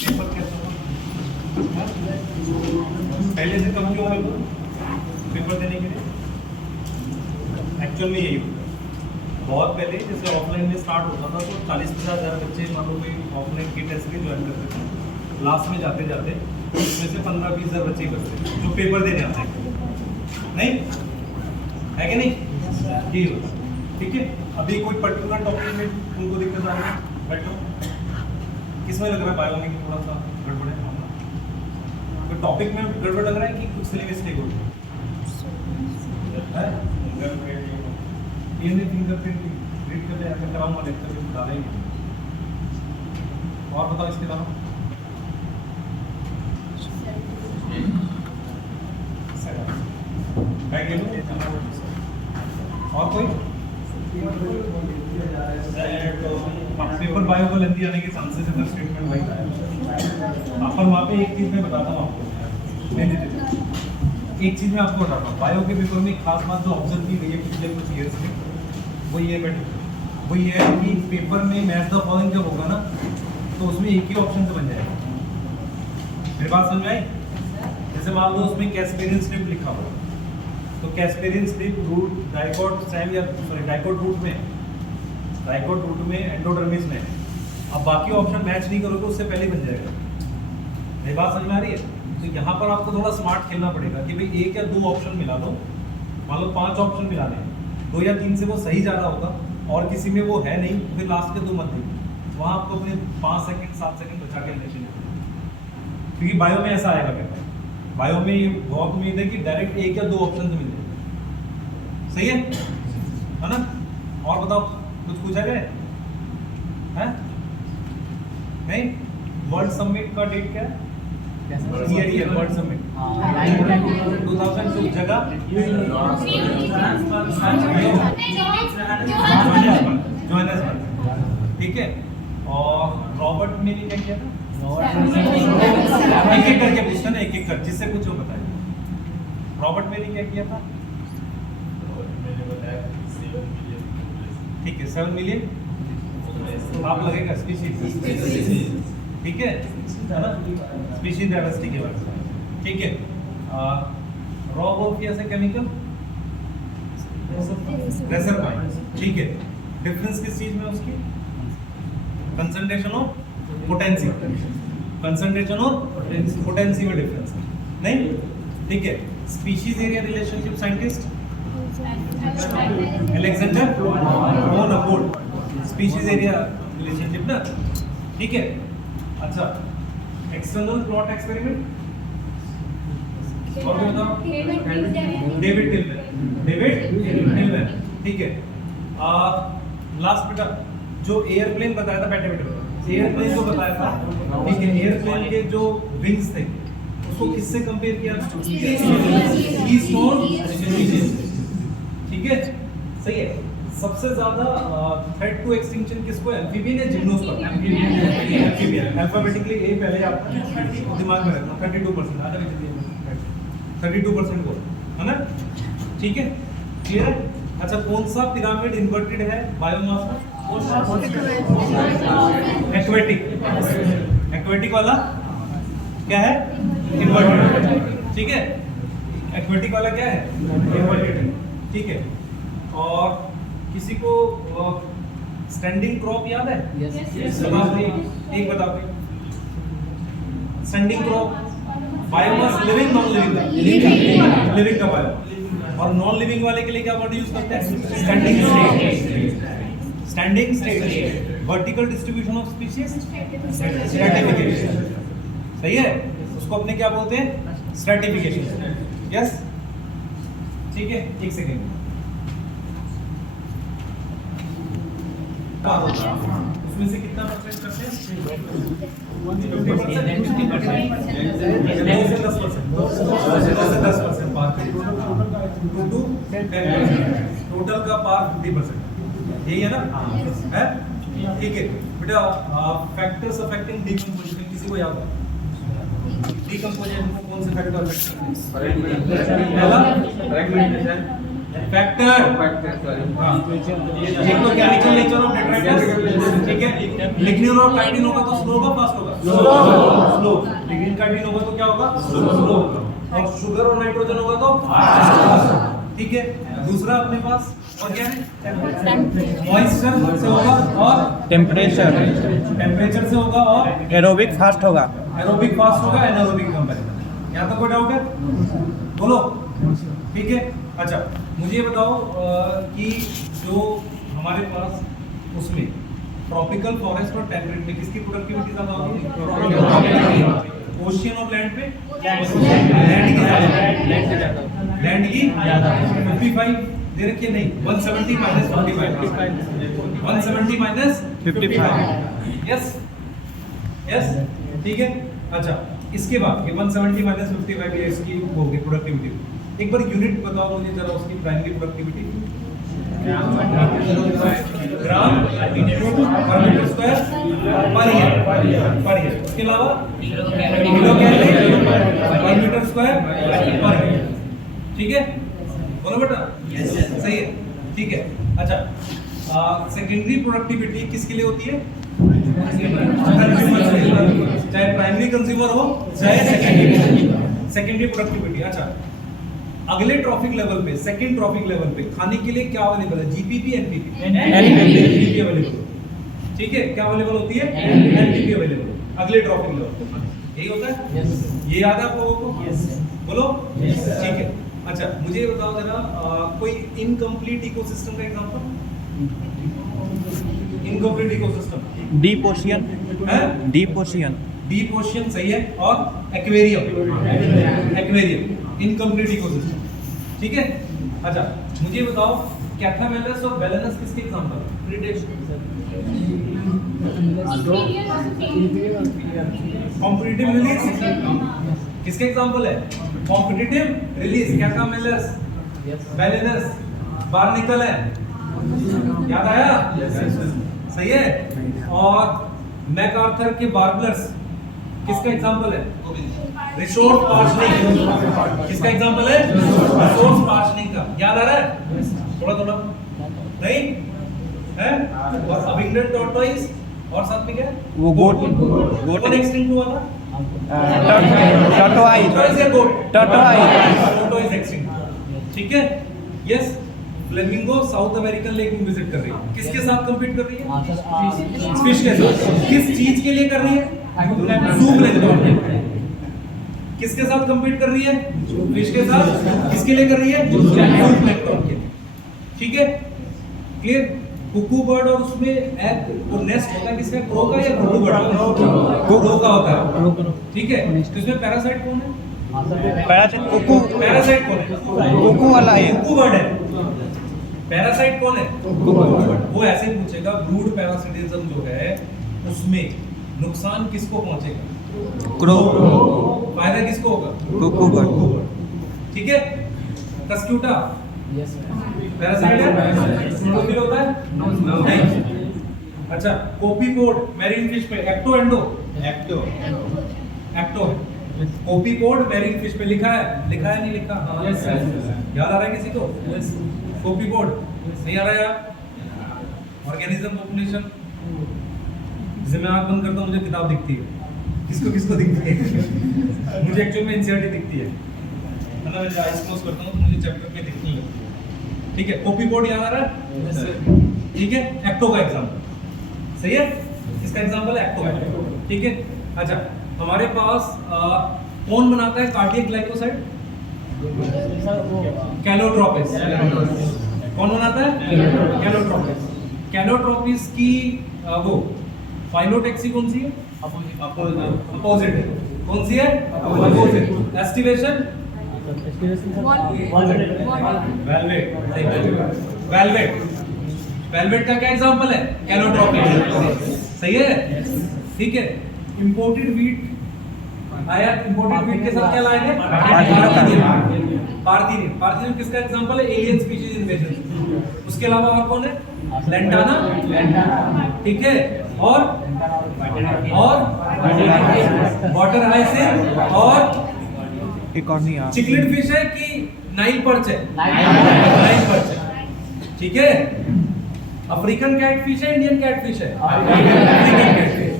Paper कैसा था? पहले से कम क्यों है पेपर देने के लिए? एक्चुअल में यही होता है। बहुत पहले जैसे ऑफलाइन में स्टार्ट होता था तो 40-50 हज़ार बच्चे मान लो कोई ऑफलाइन की टेस्ट के ज्वाइन करते थे। लास्ट में जाते जाते उसमें से 15-20 हज़ार बच्चे करते जो पेपर देने आते हैं, नहीं है कि नहीं? यही होता। ठीक है, अभी कोई पर्टिकुलर टॉपिक में उनको दिक्कत आ रही है, बैठो। किसमें लग रहा है बायो में कि थोड़ा सा गड़बड़ है? तो टॉपिक में गड़बड़ लग रहा है कि कुछ सिली मिस्टेक हो रही है? ये नहीं फिंगरप्रिंट रीड कर ले, ऐसा कराऊंगा लेक्चर में डालेंगे। और बताओ इसके अलावा और कोई पेपर बायो को लेंदी आने के चांसेस है, स्टेटमेंट वाइज आया। पर वहाँ पे एक चीज़ मैं बताता हूँ आपको, एक चीज़ मैं आपको बताता हूँ। बायो के पेपर में खास बात जो ऑब्जर्व की गई है पिछले कुछ ईयर्स में, वो ये वो ये है कि पेपर में मैच द फॉलोइंग जब होगा ना तो उसमें एक ही ऑप्शन से बन जाएगा। मेरी बात समझ में आई? जैसे मान लो उसमें कैस्पेरियन स्ट्रिप लिखा हुआ, तो casparian strip root dicot same या सॉरी डाइकोट रूट में एंडोडर्मिस में, अब बाकी ऑप्शन मैच नहीं करोगे उससे पहले ही बन जाएगा। मेरी बात समझ में आ रही है? तो यहाँ पर आपको थोड़ा स्मार्ट खेलना पड़ेगा कि भाई एक या दो ऑप्शन मिला दो। मान लो 5 ऑप्शन मिलाने हैं, 2 या 3 से वो सही जा रहा होगा और किसी में वो है नहीं, फिर लास्ट के 2 मत देखिए। वहाँ आपको अपने 5 सेकंड 7 सेकंड बचा के लेने चाहिए, क्योंकि बायो में ऐसा आएगा। कहते हैं बायो में बहुत उम्मीद है कि डायरेक्ट एक या दो ऑप्शन मिल जाए। सही है ना? और बताओ कुछ पूछा जाए? है नहीं? वर्ल्ड समिट का डेट क्या है? ईयर वर्ल्ड समिट 2002 जगह जोहान्सबर्ग। ठीक है, और रॉबर्ट ने क्या किया था? एक एक करके पूछता ना, एक एक कर, जिससे कुछ हो बताए। रॉबर्ट मेरी क्या किया था? ठीक है, 7 मिलियन आप लगेगा स्पीशीज। ठीक है ना, स्पीशीज डाइवर्सिटी के बारे में। ठीक है, रॉ बोर्फियस है केमिकल रेसरपाइन। ठीक है, डिफरेंस किस चीज में उसकी? कंसंट्रेशन और पोटेंसी। कंसंट्रेशन और पोटेंसी में डिफरेंस है, नहीं? ठीक है, species area relationship scientist Alexander von अपोर्ट, स्पीशीज एरिया रिलेशनशिप ना। ठीक है, अच्छा, एक्सटर्नल प्लॉट एक्सपेरिमेंट और बताओ, डेविड टिलमैन। ठीक है, लास्ट बेटा जो एयरप्लेन बताया था, बैठे एयरप्लेन जो बताया था, ठीक है, एयरप्लेन के जो विंग्स थे उसको किससे कंपेयर किया? ठीक है, सही है। सबसे ज्यादा थ्रेट टू एक्सटिंक्शन किसको है? एम्फीबियन या जिम्नोस्पर्म? एम्फीबियन। अल्फाबेटिकली ए पहले आपका दिमाग में रखना। 32% आधा 32% को, है ना? ठीक है, क्लियर है? अच्छा, कौन सा पिरामिड इन्वर्टेड है बायोमास का? एक्वेटिक वाला क्या है? इन्वर्टेड। ठीक है, एक्वेटिक वाला क्या है? इन्वर्टेड। ठीक है, और किसी को स्टैंडिंग क्रॉप याद है? एक बताओ, standing crop biomass living non living? Living का बायो। और नॉन लिविंग वाले के लिए क्या वर्ड यूज करते हैं? Standing state. Standing state. Vertical distribution of species, stratification. सही है, उसको अपने क्या बोलते हैं? स्ट्रैटिफिकेशन। यस, ठीक है, एक सेकेंड। उसमें से कितना परसेंट करते हैं? 10% पार टोटल का पार 50%। यही है ना? है, ठीक है बेटा। फैक्टर्स अफेक्टिंग डीकंपोजिशन किसी को याद है? डीकंपोजिशन को कौन से फैक्टर अफेक्ट करते हैं? पहला फ्रैगमेंटेशन फैक्टर। हाँ, एक तो केमिकल नेचर ऑफ डेट्राइटस, ठीक है। लिग्निन और काइटिन होगा तो स्लो होगा फास्ट होगा? स्लो। लिग्निन काइटिन होगा तो क्या होगा? स्लो। और शुगर और नाइट्रोजन होगा तो फास्ट, ठीक है। दूसरा अपने पास और क्या है? मॉइस्चर से होगा और टेम्परेचर से होगा और एरोबिक फास्ट होगा। एरोबिक फास्ट होगा, एनारोबिक कम रहेगा। यहाँ तक कोई डाउट है? बोलो, ठीक है। अच्छा, मुझे ये बताओ कि जो हमारे पास उसमें ट्रॉपिकल फॉरेस्ट और टेम्परेट में किसकी प्रोडक्टिविटी ज्यादा होगी? ओशियन और लैंड पे? लैंड की 55 दे रखी है, नहीं 170 माइनस 55, 170 माइनस 55, यस यस, ठीक है। अच्छा, इसके बाद ये 170 माइनस 55 ये इसकी होगी प्रोडक्टिविटी। एक बार यूनिट बताओ मुझे जरा उसकी प्राइमरी प्रोडक्टिविटी। ग्राम पर मीटर स्क्वायर पर ईयर। उसके अलावा किलो कैलोरी पर मीटर स्क्वायर पर ईयर, ठीक है। बोलो बेटा, सही है, ठीक है। अच्छा, सेकेंडरी प्रोडक्टिविटी किसके लिए होती है? चाहे प्राइमरी कंज्यूमर हो चाहे सेकेंडरी प्रोडक्टिविटी। अच्छा, अगले ट्रॉफिक लेवल पे, सेकंड ट्रॉफिक लेवल पे खाने के लिए क्या अवेलेबल है? GPP, NPP? एनपीपी अवेलेबल, ठीक है। क्या अवेलेबल होती है? एनपीपी अवेलेबल अगले ट्रॉफिक लेवल पे। यही होता है? ये याद है आप लोगों को? बोलो, ठीक है। अच्छा, मुझे बताओ जरा कोई इनकम्प्लीट इकोसिस्टम का example. Incomplete ecosystem, deep ocean. Deep ocean, deep ocean सही है। और एक्वेरियम, एक्वेरियम इनकम्प्लीट इकोसिस्टम, ठीक है। अच्छा, मुझे बताओ कैथामेलस और बैलेनस किसके एग्जांपल? कॉम्पिटिटिव रिलीज किसके एग्जांपल है? कॉम्पिटिटिव रिलीज, कैथामेलस, बैलेनस, बार्निकल है, याद आया? सही है। और मैकआर्थर के बार्बलर्स किसका एग्जांपल है? रिसोर्स पार्शनिंग किसका एग्जांपल है? रिसोर्स पार्शनिंग का। याद आ रहा है? थोड़ा थोड़ा नहीं है? और अबिंगडन टॉर्टोइस और साथ में क्या है? वो गोट एक्सटिंक्ट हुआ था? टर्टोइस एक्सटिंक्ट, ठीक है। Yes, flamingo south American lake में विजिट कर रही है, किसके साथ कंपीट कर रही है? फिश के साथ। किस चीज के लिए कर रही है? ज़ूप्लैंक्टन। किसके साथ कंपीट कर रही है? फिश के साथ। किसके लिए कर रही है? ज़ूप्लैंक्टन के, ठीक है। क्लियर? कुकू बर्ड और उसमें एग और नेस्ट होता है किसका? क्रो का या कुकू बर्ड का? क्रो का होता है, ठीक है। तो इसमें पैरासाइट कौन है? पैरासाइट कुकू। पैरासाइट कौन है? कुकू वाला है। कुकू बर्ड है। पैरासाइट कौन है? कुकू बर्ड। वो ऐसे पूछेगा, ब्रूड पैरासिटिज्म जो है उसमें नुकसान किसको पहुंचेगा? क्रो। फायदा किसको होगा? कुकू बर्ड, ठीक है। कस्क्यूटा पैरासाइट है? क्लोरोफिल होता है? नहीं। अच्छा, कोपीपोड मैरीन फिश पे एक्टो एंडो? एक्टो है। कोपीपोड मैरीन फिश पे लिखा है, लिखा है नहीं लिखा? Yes sir. याद आ रहा है किसी को? यस। कोपीपोड नहीं आ रहा है यार? ऑर्गेनिज्म पॉपुलेशन, जैसे मैं आँख बंद करता हूँ मुझे किताब दिखती है, किसको किसको दिखती है? मुझे एक्चुअल में एनसीईआरटी दिखती है, मतलब मैं आईज क्लोज करता हूँ तो मुझे चैप्टर पे दिखने लगती है, ठीक है। कॉपीपोड याद आ रहा है? ठीक है। एक्टो का एग्जांपल सही है, इसका एग्जांपल है एक्टो, ठीक है। अच्छा, हमारे पास कौन बनाता है कार्डियक ग्लाइकोसाइड? कैलोट्रोपिस। कौन बनाता है? कैलोट्रोपिस। कैलोट्रोपिस की वो फाइलोटैक्सी कौन सी है? अपोजिट है। कौन सी है? अपोजिट। Aestivation velvet. वेलवेट का क्या एग्जांपल है? कैलोट्रोपिस, सही है, ठीक है। इंपोर्टेड वीट आया, इंपोर्टेड वीट के साथ क्या लाएंगे? पार्थिनियम किसका एग्जांपल है? Alien species invasion. उसके अलावा और कौन है? लैंटाना, ठीक है। और वाटर हाइसिंथ और एक और नहीं आ चिकलेट फिश है कि नाइल पर्च है, नाइल पर्च है, ठीक है। अफ्रीकन कैटफिश है, इंडियन कैटफिश है, अफ्रीकन कैटफिश,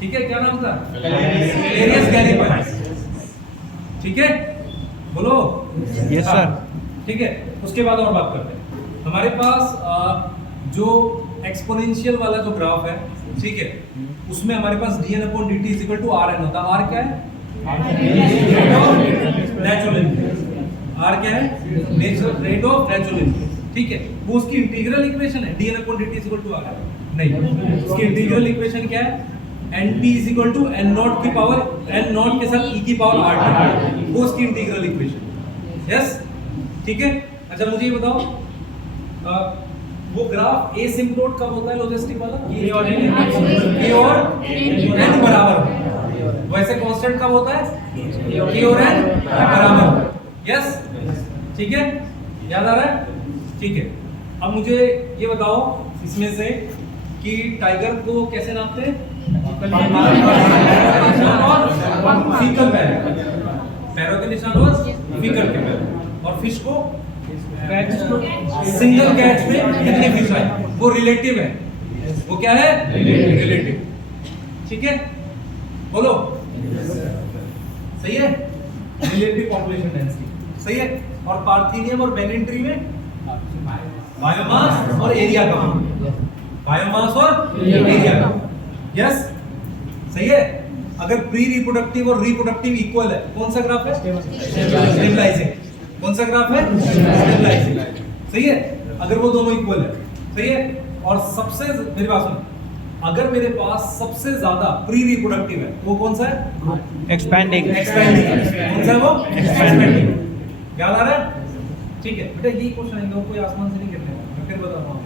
ठीक है। क्या नाम था? एरियस गैलीपर्स, ठीक है, बोलो। Yes sir. ठीक है, उसके बाद और बात करते हैं। हमारे पास जो एक्सपोनेंशियल वाला जो ग्राफ है, ठीक है, उसमें हमारे पास dn/dt is equal to rn होता है। r क्या है? Natural increase. r क्या है? रेट ऑफ नेचुरल इंक्रीज, ठीक है। वो उसकी इंटीग्रल इक्वेशन है, dn/dt is equal to r नहीं, उसकी इंटीग्रल इक्वेशन क्या है? nt is equal to n0 की पावर n0 के साथ e की पावर rt, वो उसकी इंटीग्रल इक्वेशन। यस, ठीक है। अच्छा मुझे ये बताओ, वो ग्राफ एसिम्प्टोट कब होता है लॉजिस्टिक वाला? ए और n बराबर। वैसे कांस्टेंट कब होता है? ए और n बराबर। यस, ठीक है, याद आ रहा है? ठीक है। अब मुझे ये बताओ इसमें से कि टाइगर को कैसे नापते हैं? फीकल पैरों के निशान और फीकल के पैर। और फिश को सिंगल कैच में कितने फिश आए, वो रिलेटिव है। वो क्या है? रिलेटिव, ठीक है, बोलो। सही है, रिलेटिव पॉपुलेशन डेंसिटी, सही है। और पार्थिनियम और बेनिन ट्री में बायोमास और एरिया का, बायोमास और एरिया का। यस, सही है। अगर प्री रिप्रोडक्टिव और रिप्रोडक्टिव इक्वल है, कौन सा ग्राफ है? स्टेबलाइजिंग। कौन सा ग्राफ है? स्टेबलाइजिंग, सही है। अगर वो दोनों इक्वल है, सही है। और सबसे, मेरी बात सुनो, अगर मेरे पास सबसे ज्यादा प्री रिप्रोडक्टिव है, वो कौन सा है? एक्सपैंडिंग। कौन सा है वो? एक्सपैंडिंग। याद आ रहा है? ठीक है बेटा, यही क्वेश्चन आएंगे, कोई आसमान से नहीं गिरने वाला। मैं फिर बता रहा हूँ,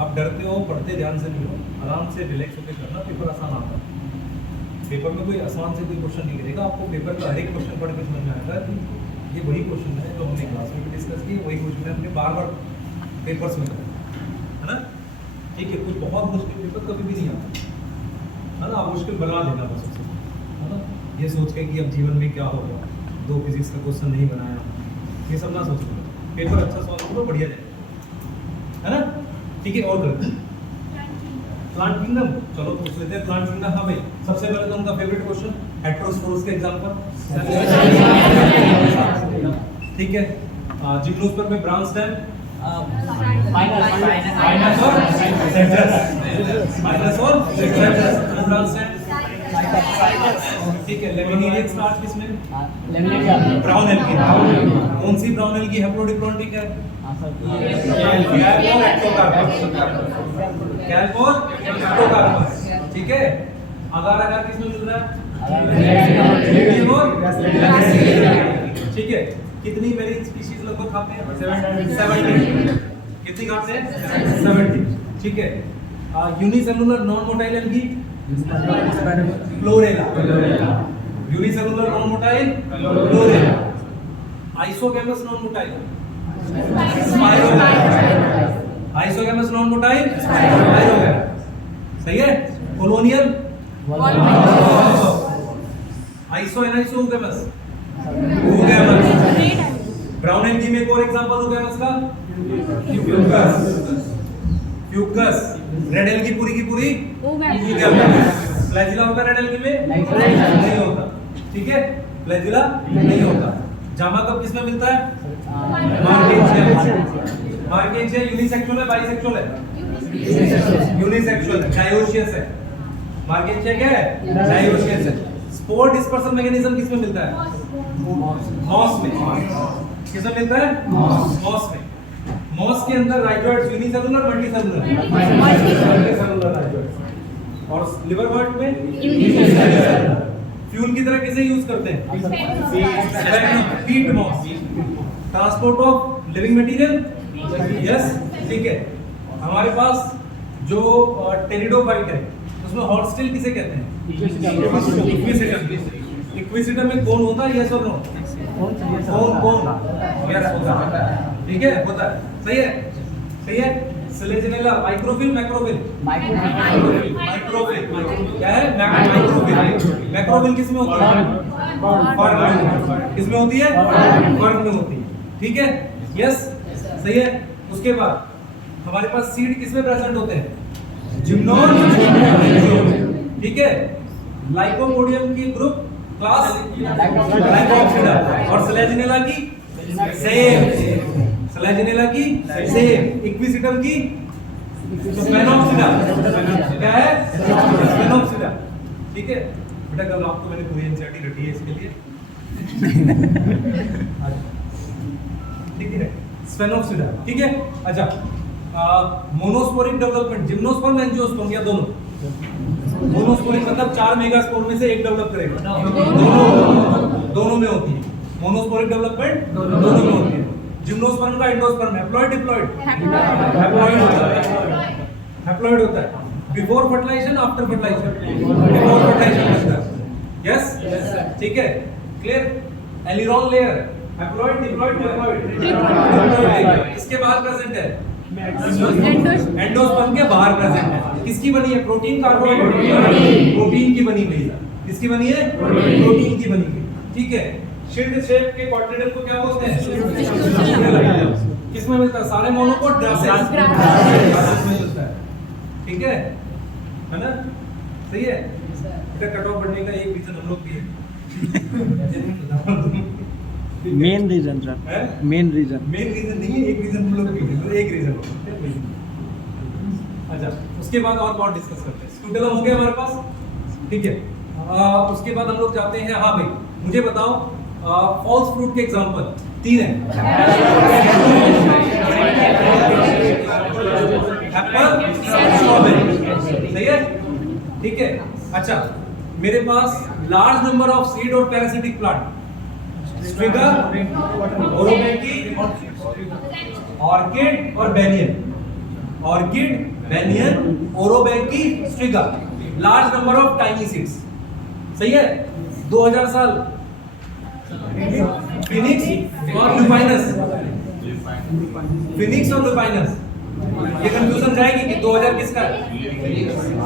आप डरते हो, पढ़ते ध्यान से नहीं हो, आराम से रिलैक्स होकर करना, पेपर आसान आता है। पेपर में कोई आसान से कोई क्वेश्चन नहीं गिरेगा, आपको पेपर का हर एक क्वेश्चन पढ़ के समझ में आएगा कि ये वही क्वेश्चन है जो हमने क्लास में भी डिस्कस किए, वही क्वेश्चन है, हमने बार बार पेपर्स में करा, है ना। ठीक है, कुछ बहुत मुश्किल पेपर कभी भी नहीं आता, है ना। आप मुश्किल बना देना बस उससे, है ना। ये सोच के कि अब जीवन में क्या होगा, 2 फिजिक्स का क्वेश्चन नहीं बनाया, ये सब ना सोचो। पेपर अच्छा सॉल्व करो, बढ़िया जाए, है ना। ठीक है, और करते हैं प्लांट किंगडम। चलो पूछ लेते हैं प्लांट किंगडम। हाँ भाई, सबसे पहले तो उनका फेवरेट क्वेश्चन हेटेरोस्पोरस के एग्जांपल, ठीक है। जिम्नोस्पर्म में ब्रांच स्टेम, माइनस और सेंट्रस, माइनस और सेंट्रस ब्रांच स्टेम, ठीक है। लेमिनेरियन स्टार्च किसमें? Brown algae. कौन सी ब्राउन एल्गी हैप्लोडिप्लॉन्टिक है? कैल्प और एक्टोकार्पस, ठीक है। अगार अगार किसमें मिल रहा है? ठीक है। कितनी मेरीन स्पीशीज लगभग खाते हैं? 70। कितनी खाते हैं? 70, ठीक है। Unicellular non motile algae, chlorella. Unicellular non motile, chlorella. Isogamous non motile, isogamous non motile, सही है। Colonial, iso aniso oogamous, oogamous. Brown algae में एक और एग्जांपल उगैमस का, फ्यूकस, फ्यूकस। रेड एल्गी पूरी की पूरी उगैमस। फ्लैजिला होता है रेड एल्गी में? नहीं होता, ठीक है, फ्लैजिला नहीं होता। जामा कब किसमें मिलता है? मार्केंशिया यूनिसेक्सुअल है, बाइसेक्सुअल है? यूनिसेक्सुअल है, डायोशियस है। मार्केंशिया क्या है? डायोशियस है। स्पोर डिस्पर्सल मैकेनिज्म किसमें मिलता है? मॉस में। किसमें मिलता है? मॉस में। मॉस के अंदर rhizoids unicellular, multicellular? Multicellular rhizoids. और लिवर बर्ड में यूनिसेलुलर। फ्यूल की तरह किसे यूज करते हैं? Peat moss. Transport of living material, yes, ठीक है। हमारे पास जो टेरिडोफाइट है उसमें हॉर्सटेल किसे कहते हैं? इक्विसिटर। इक्विसिटर में कौन होता है? यस और नो? कौन? यस होता है, ठीक है, होता है, सही है, सही है। Selaginella, microphyll, macrophyll? माइक्रोफिल। क्या है? मैक्रोफिल। मैक्रोफिल किसमें होता है? फर्न किसमें होती है? फर्न में होती है। ठीक है, यस सही है। उसके बाद हमारे पास सीड किसमें प्रेजेंट होते हैं? जिम्नोस्पर्म। ठीक है, लाइकोपोडियम की ग्रुप क्लास लाइकोप्सिडा और स्लेजिनेला की सेम, स्लेजिनेला की सेम, इक्विसिटम की स्पेनोप्सिडा। क्या है? स्पेनोप्सिडा। ठीक है बेटा, कल आपको मैंने पूरी एनसीईआरटी रटी है इसके लिए। ठीक है, स्पेनोप्सिडा। ठीक है, अच्छा मोनोस्पोरिक डेवलपमेंट, जिम्नोस्पर्म एंजियोस्पर्म या दोनों? मोनोस्पोरिक मतलब 4 मेगास्पोर में से एक डेवलप करेगा। दोनों में होती है। मोनोस्पोरिक डेवलपमेंट दोनों में होती है। जिम्नोस्पर्म का एंडोस्पर्म हैप्लॉइड डिप्लॉइड? हैप्लॉइड होता है। Before fertilisation, after fertilisation? Before fertilisation होता है। यस, ठीक है, clear. Aleurone layer haploid diploid haploid? इसके बाहर प्रेजेंट है, एंडोस्पर्म के बाहर प्रेजेंट है। किसकी बनी है? Protein, carbohydrate? प्रोटीन की बनी हुई है। किसकी बनी है? प्रोटीन की बनी हुई। ठीक है, शील्ड शेप के क्वाड्रिलेटरल को क्या बोलते हैं? किसमें मिलता है? सारे मोनोकोट ग्रासेस में मिलता है। ठीक है ना? सही है। बेटा कट ऑफ बढ़ने का एक रीजन हम लोग भी है। Main reason sir, main reason नहीं है, एक रीजन हम लोग भी है, एक रीजन। अच्छा, उसके बाद और बहुत डिस्कस करते हैं। स्क्रूटेलम हो गया हमारे पास। ठीक है, उसके बाद हम लोग जाते हैं, हाँ भाई मुझे बताओ फॉल्स फ्रूट के एग्जांपल 3 हैं। एप्पल, स्ट्रॉबेरी, सही है। ठीक है, अच्छा मेरे पास लार्ज नंबर ऑफ सीड और parasitic plant, striga, orobanche, orchid और banyan. Orchid, banyan, orobanche, striga, large number of tiny seeds. सही है। 2000 साल फिनिक्स और लुपाइनस, फिनिक्स और लुपाइनस। ये कंफ्यूजन जाएगी कि 2000 किसका है?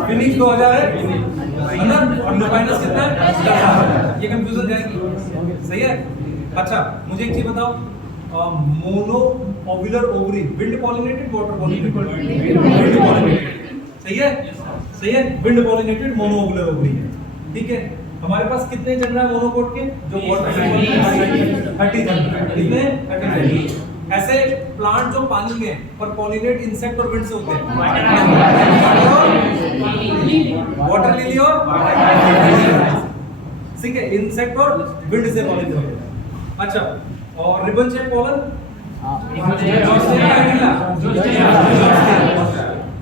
फिनिक्स 2000 है ना, और लुपाइनस कितना है? 10,000। ये कंफ्यूजन जाएगी। सही है। अच्छा मुझे एक चीज बताओ, mono ovular ovary, wind pollinated, water pollinated? Wind pollinated. सही है, सही है, wind pollinated mono ovular ovary है। ठीक है, हमारे पास कितने चल रहा है मोनोकोट के? जो वाटर 30 चल रहा है। कितने? 30। ऐसे प्लांट जो पानी में पर पॉलिनेट इंसेक्ट और विंड से होते हैं, वाटर लिली और ठीक है, इंसेक्ट और विंड से पॉलिनेट होते हैं। अच्छा, और रिबन शेप पॉलन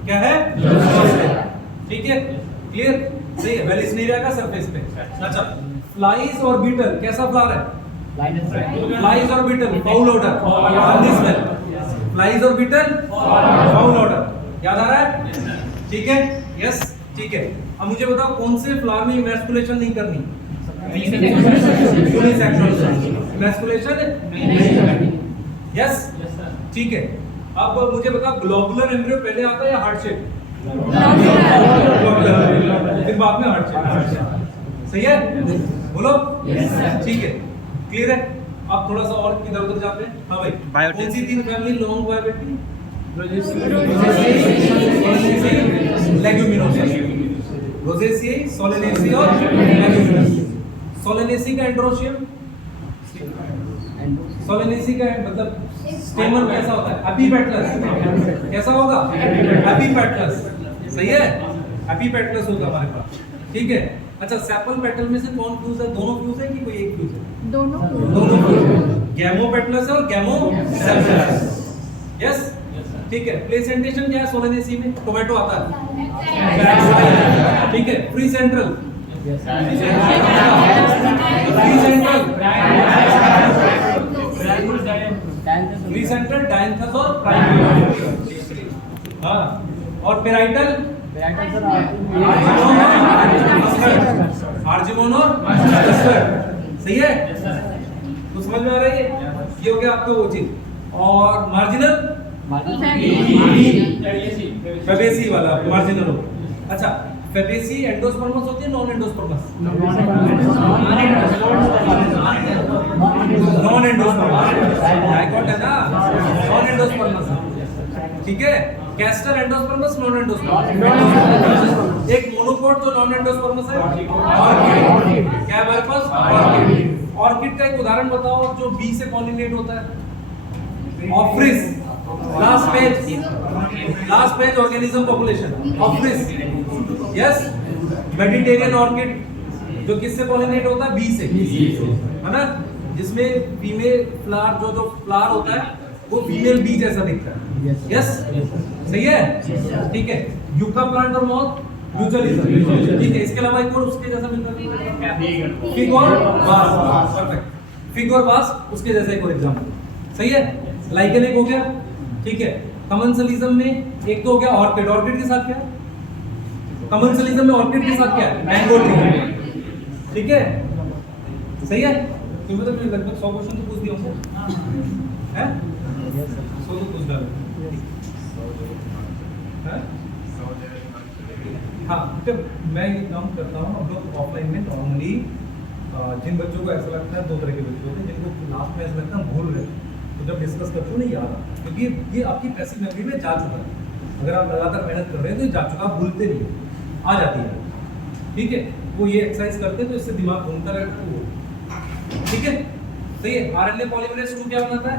क्या है? ठीक है, क्लियर, सही है, वेलिस्नेरिया का सरफेस पे। अच्छा, फ्लाइज और बीटल कैसा फ्लावर है? फ्लाइज और बीटल फाउल ऑर्डर, फ्लाइज और बीटल फाउल ऑर्डर, याद आ रहा है? ठीक है, यस, ठीक है। अब मुझे बताओ कौन से फ्लावर में इमैस्कुलेशन नहीं करनी? इमैस्कुलेशन नहीं करनी। यस, ठीक है। अब मुझे बताओ ग्लोबुलर एम्ब्रियो पहले आता है या हार्ट शेप? फिर बाद में हार्ट शेप। सही है, बोलो। ठीक है, क्लियर है। अब थोड़ा सा और इधर उधर जाते हैं। हाँ भाई, कौन सी 3 फैमिली लॉन्ग वाइबिलिटी? लेग्यूमिनोसा, रोजेसियाई, सोलेनेसियाई और लेग्यूमिनोसा। सोलेनेसी का एंड्रोशियम, सोलेनेसी का मतलब स्टेमन कैसा होता है? एपिपेटलस। कैसा होगा? एपिपेटलस। सही है, एपिपेटलस होगा हमारे पास। ठीक है, अच्छा सेपल पेटल में से कौन फ्यूज है? दोनों फ्यूज है कि कोई एक फ्यूज है? दोनों फ्यूज। गैमोपेटलस और गैमोसेप्टस। यस, ठीक है। प्लेसेंटेशन क्या है सोलेनेसी में? टोमेटो आता है। ठीक है, free central, free central, free central, dianthus और हाँ, और पेराइटल आर्जिमोन और मस्टर्ड। सही है, तो समझ में आ रही है? ये हो गया आपका वो चीज। और मार्जिनल फेबेसी वाला मार्जिनल हो। अच्छा, फेबेसी एंडोस्पर्मस होती है, नॉन एंडोस्पर्मस? ठीक है, कैस्टर एंडोस्पर्मस, नॉन एंडोस्पर्मस, एक मोनोकोट जो नॉन एंडोस्पर्मस है, ऑर्किड, क्या है हमारे पास, ऑर्किड। ऑर्किड का एक उदाहरण बताओ जो बी से पॉलिनेट होता है, ophrys, last page organism population, ophrys, yes, Mediterranean orchid जो किससे पॉलिनेट होता है, बी से, है ना, जिसमें फीमेल फ्लावर जो फ्लावर होता है वो फीमेल बी जैसा दिखता है, यस, सही है, ठीक है। यूका प्लांट और मॉथ म्यूचुअलिज्म, ठीक है। इसके अलावा एक और उसके जैसा मिलता है, फिग और वास, परफेक्ट, फिग और वास उसके जैसा एक और एग्जांपल, सही है। लाइकेन एक हो गया, ठीक है। कमेंसलिज्म में एक तो हो गया ऑर्किड, ऑर्किड के साथ क्या है, कमेंसलिज्म में ऑर्किड के साथ क्या है, मैंगो ट्री, ठीक है, सही है। तो मतलब मैं लगभग 100 क्वेश्चन तो पूछ दिया हूं, हैं 100 तो पूछ डाले हैं। हाँ, तो मैं ये काम करता हूँ, हम लोग ऑफलाइन में नॉर्मली जिन बच्चों को ऐसा लगता है, दो तरह के बच्चे होते हैं जिनको लास्ट में ऐसा लगता है भूल रहे, तो जब डिस्कस करते हो नहीं याद, क्योंकि ये आपकी पैसिव मेमोरी में जा चुका है। अगर आप लगातार मेहनत कर रहे हैं तो ये जा चुका, आप भूलते नहीं, आ जाती है, ठीक है। वो ये एक्सरसाइज करते हैं तो इससे दिमाग घूमता रहता है, वो ठीक है, सही है। आरएनए पॉलीमरेज 2 क्या बनाता है,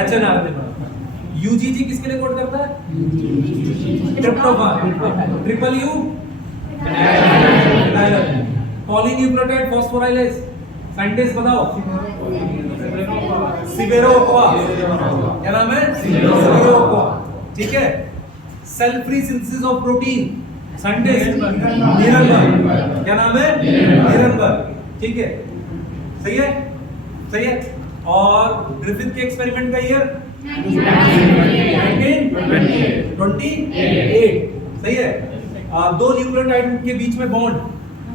एचएनआरएनए बनाता है। यूजीजी किसके लिए कोड करता है, tryptophan, triple U polynucleotide phosphorylase, scientist बताओ, सिबेरोक्वा, क्या नाम है, सिबेरोक्वा, ठीक है। Cell free synthesis of protein, scientist Nirenberg, क्या नाम है, निरंबर, ठीक है, सही है, सही है। और ग्रिफिथ के एक्सपेरिमेंट का ईयर 1928, सही है। दो न्यूक्लियोटाइड के बीच में बॉन्ड,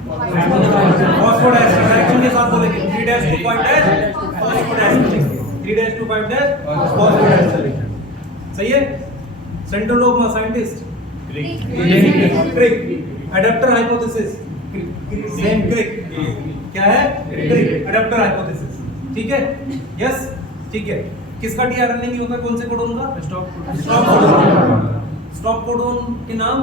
फॉस्फोडाइस्टर, डायरेक्शन के साथ बोलेंगे 3' to 5' फॉस्फोडाइस्टर, 3' to 5' फॉस्फोडाइस्टर, सही है। सेंट्रल डोग्मा, साइंटिस्ट क्रिक, एडाप्टर हाइपोथेसिस, सेम क्रिक, क्या है, क्रिक, एडाप्टर हाइपोथेसिस, ठीक है, यस, ठीक है। किसका टीआरएनए नहीं होता, कौन से कोडोन का, स्टॉप कोडोन, स्टॉप कोडोन के नाम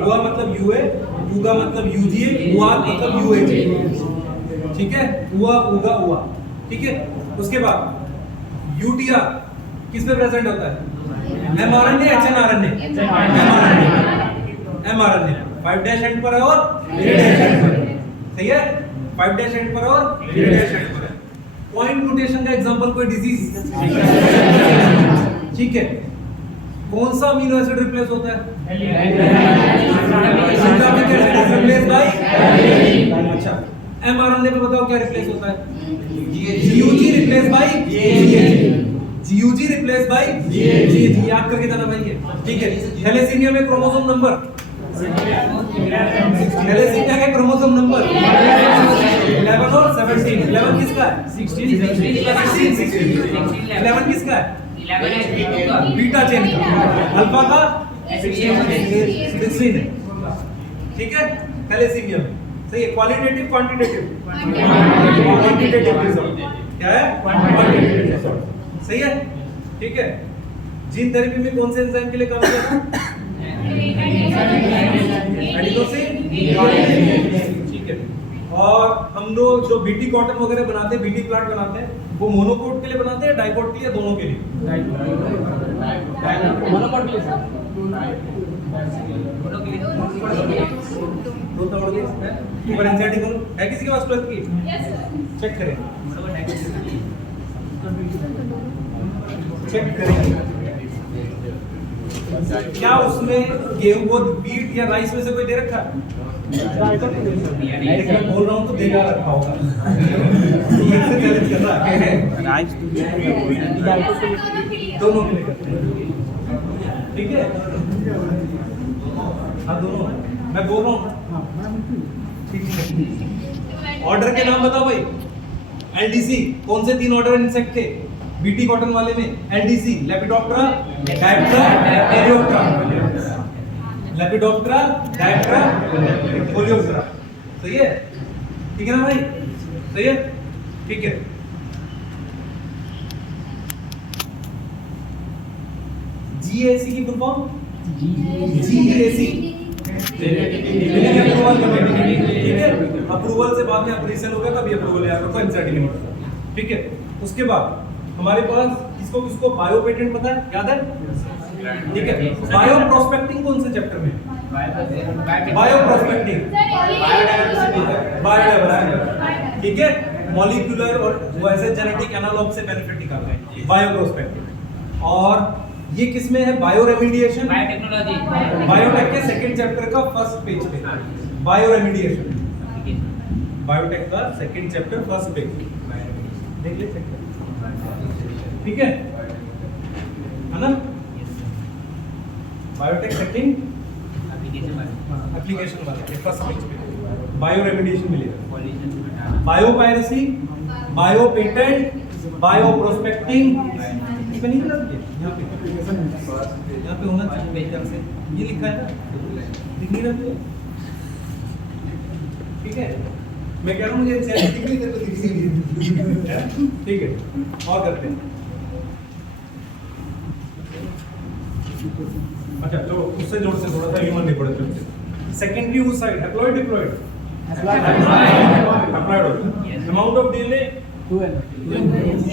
उगा मतलब यूए, उगा मतलब यूजीए, उआ मतलब यूएजी, ठीक है, उआ उगा उआ, ठीक है। उसके बाद यूटीआर किस पे प्रेजेंट होता है, एमआरएनए, एचएनआरएनए, एमआरएनए 5' एंड पर है और 3' एंड पर है, सही है, 5' एंड पर और 3' एंड पर है। पॉइंट म्यूटेशन का एग्जांपल कोई डिजीज, ठीक है। कौन सा अमीनो एसिड रिप्लेस होता है, ग्लूटामिक एसिड रिप्लेस बाय, अच्छा। एमआरएनए पे बताओ क्या रिप्लेस होता है, GUG replace by GAG, GUG replace by GAG, याद करके जाना भाई ये, ठीक है। थैलेसीमिया में क्रोमोसोम नंबर, थैलेसीमिया का क्रोमोसोम नंबर 11 और 17, 11 किसका है, 16, 11 किसका है, बीटा चेन का, अल्फा का 16 है, ठीक है। थैलेसीमिया में, सही है। क्वालिटेटिव क्वांटिटेटिव, क्वांटिटेटिव रिजल्ट क्या है, क्वांटिटेटिव रिजल्ट, सही है, ठीक है। जीन थेरेपी में कौन से एंजाइम के लिए काम किया था, एडिनोसिन, ठीक है। और हम लोग जो बीटी कॉटन वगैरह बनाते हैं, बीटी प्लांट बनाते हैं, वो मोनोकोट के लिए बनाते हैं, डाइकोट के लिए, दोनों के लिए, मोनोकोट के लिए, दो तोड़ के ऊपर एनसीईआरटी करो, है किसी के पास 12th की, चेक करें, चेक करें क्या उसमें गेहूं वो बीट या राइस में से कोई दे रखा है, मैं बोल रहा हूँ तो देगा रखा होगा, एक से चैलेंज कर रहा है, राइस दोनों के लिए करते हैं, ठीक है, हाँ दोनों, मैं बोल रहा हूँ, ठीक है। ऑर्डर के नाम बताओ भाई, एलडीसी कौन से 3 ऑर्डर इंसेक्ट थे बीटी कॉटन वाले में, एलडीसी, लेपिडोप्टेरा, डायप्टेरा, एरियोप्टेरा, लेपिडोप्टेरा, डायप्टेरा, कोलियोप्टेरा, सही है, ठीक है ना भाई, सही है। ठीक है। GAC की फुल फॉर्म GAC ठीक है। अप्रूवल से बाद में अप्रेजल हो गया तभी अप्रूवल याद रखो, एनसीईआरटी लिमिट, ठीक है। उसके बाद हमारे पास किसको बायो पेटेंट पता है, याद है, ठीक है। बायो प्रोस्पेक्टिंग कौन से चैप्टर में, बायो प्रोस्पेक्टिंग बायोडाइवर्सिटी, ठीक है। मॉलिक्यूलर और वैसे जेनेटिक एनालॉग से बेनिफिट निकालना है, बायो प्रोस्पेक्टिंग। और ये किसमें है, बायो रेमिडिएशन, बायोटेक्नोलॉजी, बायोटेक के सेकंड चैप्टर का फर्स्ट पेज पे बायो रेमिडिएशन, बायोटेक का सेकंड चैप्टर फर्स्ट पेज देख ले सकते, ठीक है ना। बायोटेक सेकंड एप्लीकेशन वाला फर्स्ट पेज पे बायो रेमिडिएशन मिलेगा। Bio piracy, bio patent, bio prospecting, ये नहीं लिखा है यहाँ पे होना चाहिए एकदम से, ये लिखा है ना, दिख नहीं रहा, ठीक है। मैं कह रहा हूँ मुझे दिख नहीं रहा, दिख नहीं, ठीक है। और करते हैं, अच्छा तो उससे जोड़ते थोड़ा सा ह्यूमन रिप्रोडक्शन से। सेकेंडरी उस साइड हैप्लॉइड डिप्लॉइड, हैप्लॉइड होता। Amount of DNA 2n,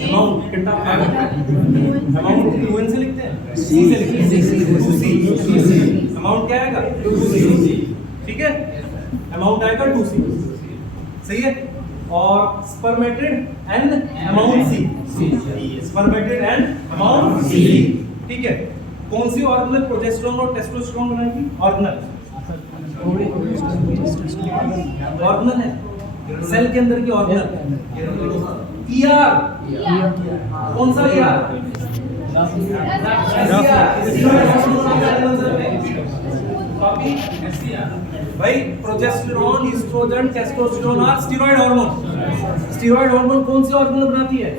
amount कितना, अमाउंट 2n से लिखते हैं, c से लिखते हैं, 2c, अमाउंट क्या आएगा 2c, ठीक है। अमाउंट आएगा 2c, सही है। और spermatid and amount c, spermatid and amount c, ठीक है। कौन सी ऑर्गेनल प्रोजेस्टेरोन और टेस्टोस्टेरोन बनाएगी, ऑर्गेनल, ऑर्गेनल है सेल के अंदर की ऑर्गेनल। ईआर, कौन सा ईआर, भाई progesterone, estrogen, testosterone are steroid hormone. Steroid hormone कौन सी ऑर्गेनल बनाती है,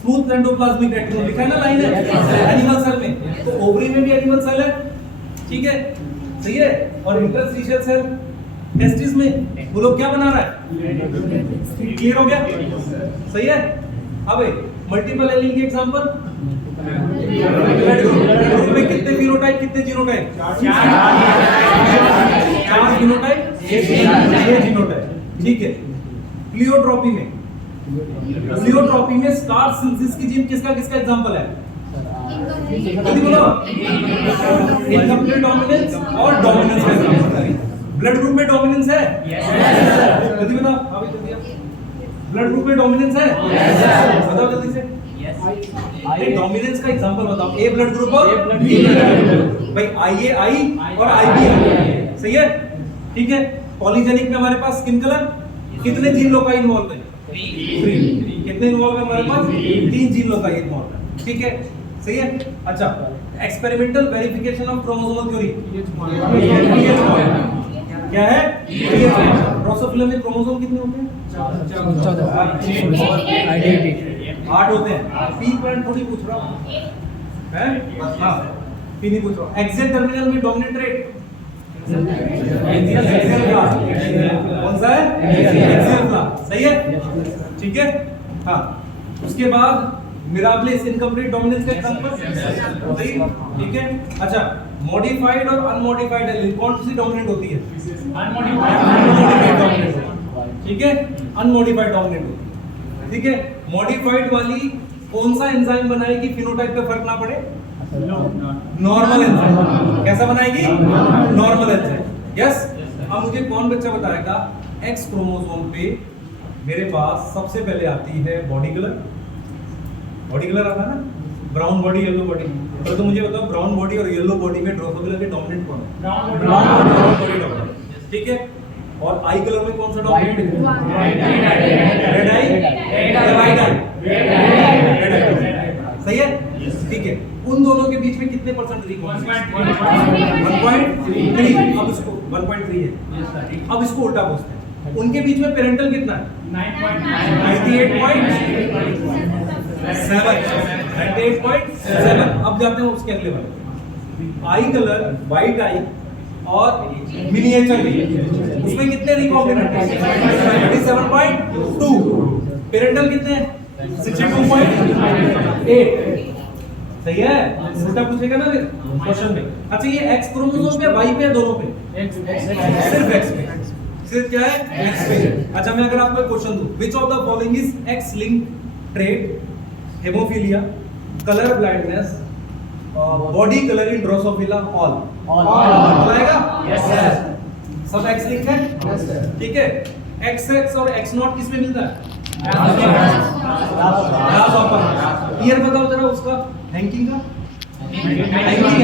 स्मूथ एंडोप्लाज्मिक रेटिकुलम, लिखा है ना लाइन है एनिमल सेल में, तो ओवरी में भी एनिमल सेल है, ठीक है, सही है। और इंटरस्टिशियल सेल टेस्टिस में वो लोग क्या बना रहा है, क्लियर हो गया, सही है। अब मल्टीपल एलील के एग्जांपल, ब्लड ग्रुप में कितने फिनोटाइप कितने जीनोटाइप, 4 फिनोटाइप 6 जीनोटाइप, ठीक है। प्लियोट्रॉपी में, प्लियोट्रॉपी में स्टार सिंथेसिस की जीन किसका किसका एग्जांपल है, जल्दी बोलो, इनकम्प्लीट डोमिनेंस और डोमिनेंस का एग्जांपल है। ब्लड ग्रुप में डोमिनेंस है, यस, जल्दी बताओ, ब्लड ग्रुप में डोमिनेंस है, यस, बताओ जल्दी से, यस। डोमिनेंस का एग्जांपल बताओ, ए ब्लड ग्रुप और बी ब्लड ग्रुप, भाई आई और IB, सही है, ठीक है। पॉलीजेनिक में हमारे पास स्किन कलर, कितने जीन लोग का इन्वॉल्व है, 3, कितने इन्वॉल्व है हमारे पास, 3 जीन लोग का इन्वॉल्व है, ठीक है, सही है। अच्छा, experimental verification of chromosomal theory, क्या है, ड्रोसोफिला में क्रोमोसोम कितने होते हैं, 8 होते हैं। पी पॉइंट थोड़ी पूछ रहा हूं, है, हां पी नहीं पूछ रहा हूं। एक्सियल टर्मिनल में डोमिनेंट रेट एक्सियल क्लास, कौन सा है, एक्सियल क्लास, सही है, ठीक है, हां। उसके बाद मिराबलिस, इनकम्प्लीट डोमिनेंस का एग्जांपल, सही, ठीक है। अच्छा, मॉडिफाइड और अनमॉडिफाइड एलील कौन सी डोमिनेंट होती है, अनमॉडिफाइड डोमिनेंट, ठीक है, अनमॉडिफाइड डोमिनेंट होती है, ठीक है। मॉडिफाइड वाली कौन सा एंजाइम बनाएगी फिनोटाइप पे फर्क ना पड़े, नॉर्मल एंजाइम, कैसा बनाएगी, नॉर्मल एंजाइम, यस। अब मुझे कौन बच्चा बताएगा, एक्स क्रोमोसोम पे मेरे पास सबसे पहले आती है बॉडी कलर, बॉडी कलर आता है ना, ब्राउन बॉडी येलो बॉडी, तो मुझे बताओ ब्राउन बॉडी और येलो बॉडी में ड्रोसोफिला के डोमिनेंट कौन है, ब्राउन बॉडी डोमिनेंट, ठीक है। और आई कलर में कौन सा डोमिनेंट, रेड आई, वाइट आई, रेड आई, सही है, ठीक है। उन दोनों के बीच में कितने परसेंट रिंग, 1.3, अब इसको 1.3 है, अब इसको उल्टा पूछते हैं, उनके बीच में पेरेंटल कितना है, 98.7, अब जाते हैं उसके अगले वाले। आई कलर, व्हाइट आई और मिनिएचर भी। उसमें कितने रिकॉम्बिनेंट हैं? 37.2। पेरेंटल कितने हैं? 62.8। सही है? उल्टा पूछेगा ना फिर क्वेश्चन में। अच्छा ये एक्स क्रोमोसोम पे वाई पे दोनों पे? सिर्फ एक्स पे। सिर्फ क्या है? एक्स पे। अच्छा मैं अगर आपको एक क्वेश्चन दूं, which of the following is X linked trait? Haemophilia, colour blindness, body colour in drosophila, all आएगा? Yes sir. सब एक्स लिंक है? Yes sir. ठीक है। एक्स एक्स और एक्स नॉट किस में मिलता है? ग्रासहॉपर। ईयर बताओ जरा उसका, हैंकिंग का। हैंकिंग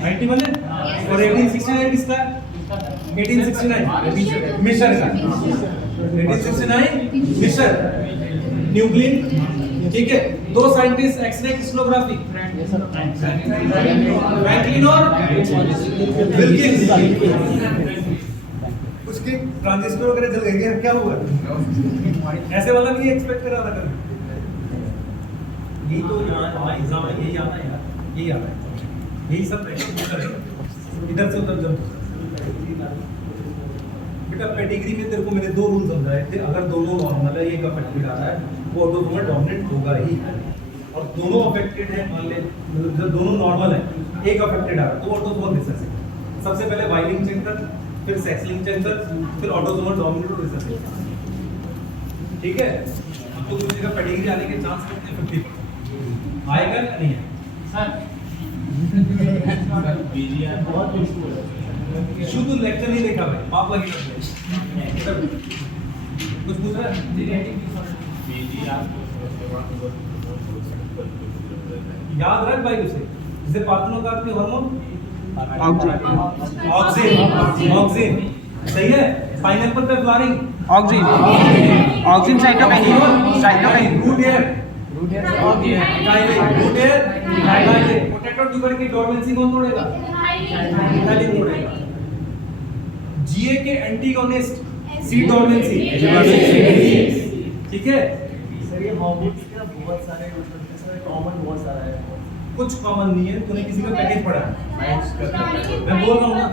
1891 है और 1869 किसका है? 1869 मिशर का। 1869 मिशर। न्यूक्लियन। ठीक है। दो साइंटिस्ट एक्सरे क्रिस्टलोग्राफी, फ्रैंकलिन और विल्किंस। उसके ट्रांजिस्टर वगैरह जल गए, क्या हुआ? ऐसे वाला नहीं एक्सपेक्ट करा था कभी। यही तो यहाँ एग्जाम है, यही आना है यार, यही आना है, यही सब इधर से उधर जब। बेटा पेडिग्री में तेरे को मैंने दो रूल समझाए थे, अगर दोनों नॉर्मल है, एक अफेक्टेड आ रहा है, वो ऑटोसोमल डोमिनेंट होगा ही। और दोनों अफेक्टेड है, मान ले जब दोनों नॉर्मल है, एक अफेक्टेड आ रहा है, तो ऑटोसोमल रिसेसिव। सबसे पहले वाई लिंक चेक कर, फिर सेक्स लिंक चेक कर, फिर ऑटोसोमल डोमिनेंट और रिसेसिव। ठीक है? तो तुझे का पेडिग्री आने के चांस कितने? 50%। आएगा या नहीं है? सर इशू तो लेक्चर नहीं देखा भाई, पाप लगी लगता है। कुछ पूछ रहा है? याद रख भाई उसे, जैसे पार्थेनोकार्प के हार्मोन ऑक्सिन। सही है? पाइनएप्पल पे flowering auxin cytokinin root hair potato tuber की डोर्मेंसी कौन तोड़ेगा? इथाइलिन तोड़ेगा। जीए के एंटीगोनिस्ट सी डोर्मेंसी। ठीक है? सर ये हार्मोन्स का बहुत सारे कॉमन बहुत सारा है। कुछ कॉमन नहीं है, तूने किसी का पैकेज पढ़ा है? मैं बोल रहा हूँ ना,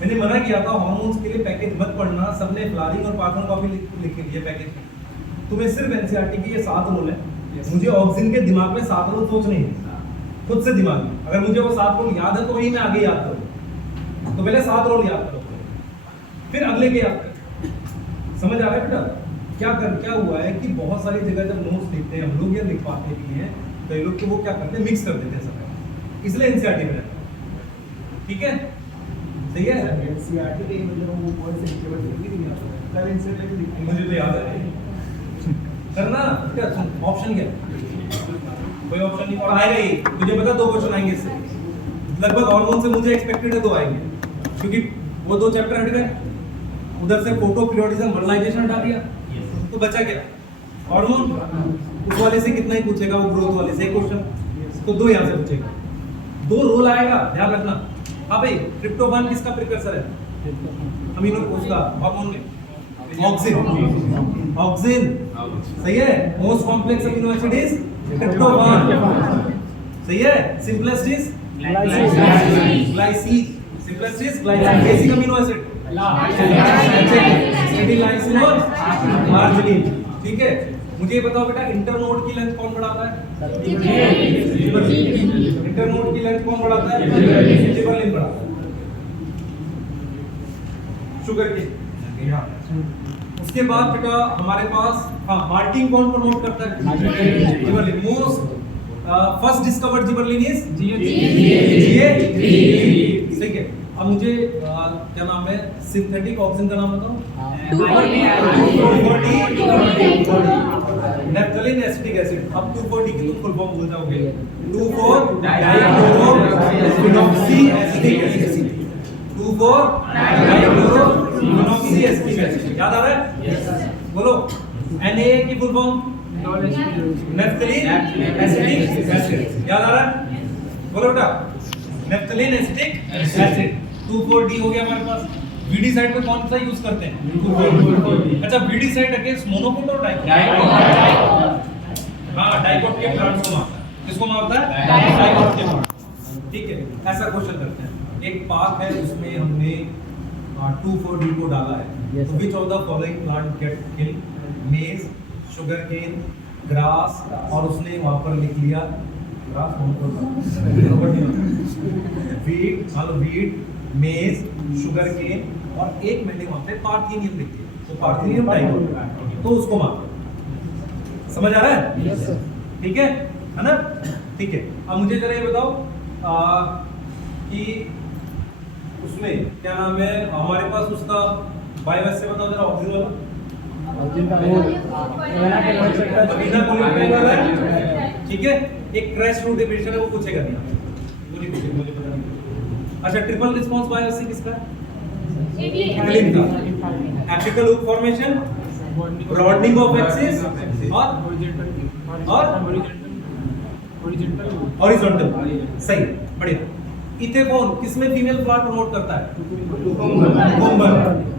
मैंने मना किया था हार्मोन्स के लिए पैकेज मत पढ़ना। सबने फ्लावरिंग और पार्थेनोकार्प लिख के दिए पैकेज। तुम्हें सिर्फ एनसीईआरटी की ये 7 रूल है। मुझे ऑक्सिन के दिमाग में 7 रूल सोच नहीं है, खुद से दिमाग में। अगर मुझे वो 7 रूल याद है तो वही मैं आगे याद करूँ। तो पहले 7 रूल याद करो, फिर अगले के याद करो। समझ आ रहा है बेटा? क्या हुआ है कि बहुत सारी जगह जब नोट्स लिखते हैं हम लोग या लिख पाते भी हैं, कई लोग वो क्या करते हैं, मिक्स कर देते हैं सब, इसलिए एनसीईआरटी में रहता है। ठीक है? सही है? एनसीईआरटी के मतलब वो बहुत से केवल लिख नहीं आता है। कल एनसीईआरटी लिखने मुझे तो याद है करना। क्या ऑप्शन क्या? कोई ऑप्शन नहीं। और आएगा ही, मुझे पता 2 क्वेश्चन आएंगे इससे लगभग। हार्मोन से मुझे एक्सपेक्टेड है 2 आएंगे, क्योंकि वो 2 चैप्टर हट गए। उधर से फोटो पीरियोडिज्म वर्नालाइजेशन हटा दिया, तो बचा क्या? हार्मोन। उस वाले से कितना ही पूछेगा, वो ग्रोथ वाले से एक क्वेश्चन, तो 2 यहाँ से पूछेगा। 2 रोल आएगा, ध्यान रखना। हाँ भाई, ट्रिप्टोफैन किसका प्रिकर्सर है? अमीनो उसका हार्मोन में ऑक्सिन। सही है? Most complex amino acid is tryptophan. सही है? Simplest is glycine. Simplest is glycine. Basic amino acid एसिटिलाइसिन और आर्जिनिन। ठीक है? मुझे ये बताओ बेटा, इंटरनोड की लेंथ कौन बढ़ाता है? इंटरनोड की लेंथ कौन बढ़ाता है? जिबरलिन बढ़ाता है। शुगर की। उसके बाद बेटा हमारे पास मार्टिन कौन प्रमोट करता है? Gibberellin. Most first discovered gibberellin is GA3। ठीक है? अब मुझे क्या नाम है सिंथेटिक ऑक्सीजन का नाम बताओ? 2,4-D naphthalene acetic acid. अब 2,4-D की तुम फुल फॉर्म भूल जाओगे। 2,4-डाइक्लोरोफिनॉक्सी एसिटिक एसिड। 2,4-डाइक्लोरोफिनॉक्सी एसिटिक एसिड। याद आ रहा है? बोलो। NaA की full form? Naphthalene acetic acid. याद आ रहा है? बोलो बेटा। Naphthalene acetic acid. 2,4-D हो गया हमारे पास। बीडी साइड पे कौन सा यूज करते हैं? 2,4-D। अच्छा, बीडी साइड अगेंस्ट मोनोकोट और डाइकोट? हाँ, डाइकोट के प्लांट्स को मारता है। किसको मारता है? डाइकोट के प्लांट। ठीक है, ऐसा क्वेश्चन करते हैं। एक पार्क है, उसमें हमने 2,4-D को डाला है, Yes, तो sir. Which of the following plant get kill? Maize, sugar cane, grass, और उसने वहां पर लिख लिया ग्रास, वीट, वीट, मेज, शुगर केन, और एक मैंने वहां पे पार्थेनियम लिख दिया, तो पार्थेनियम टाइप, तो उसको मार्क। समझ आ रहा है? Yes, sir. ठीक है ना? ठीक है। अब मुझे जरा ये बताओ कि उसमें क्या नाम है हमारे पास, उसका बायोमास से बताओ जरा, ऑक्सीजन वाला अमीना कोलिन वाला है, ठीक है। एक क्रैश रूट डिप्रेशन है, वो पूछेगा नहीं, मुझे पता नहीं। अच्छा, ट्रिपल रिस्पांस बायोमास किसका है? एटिलिन का। Apical hook formation, broadening of axis, और हॉरिजॉन्टल। सही, बढ़िया। इथेफोन किसमें फीमेल फ्लावर प्रमोट करता है? कुकुम्बर।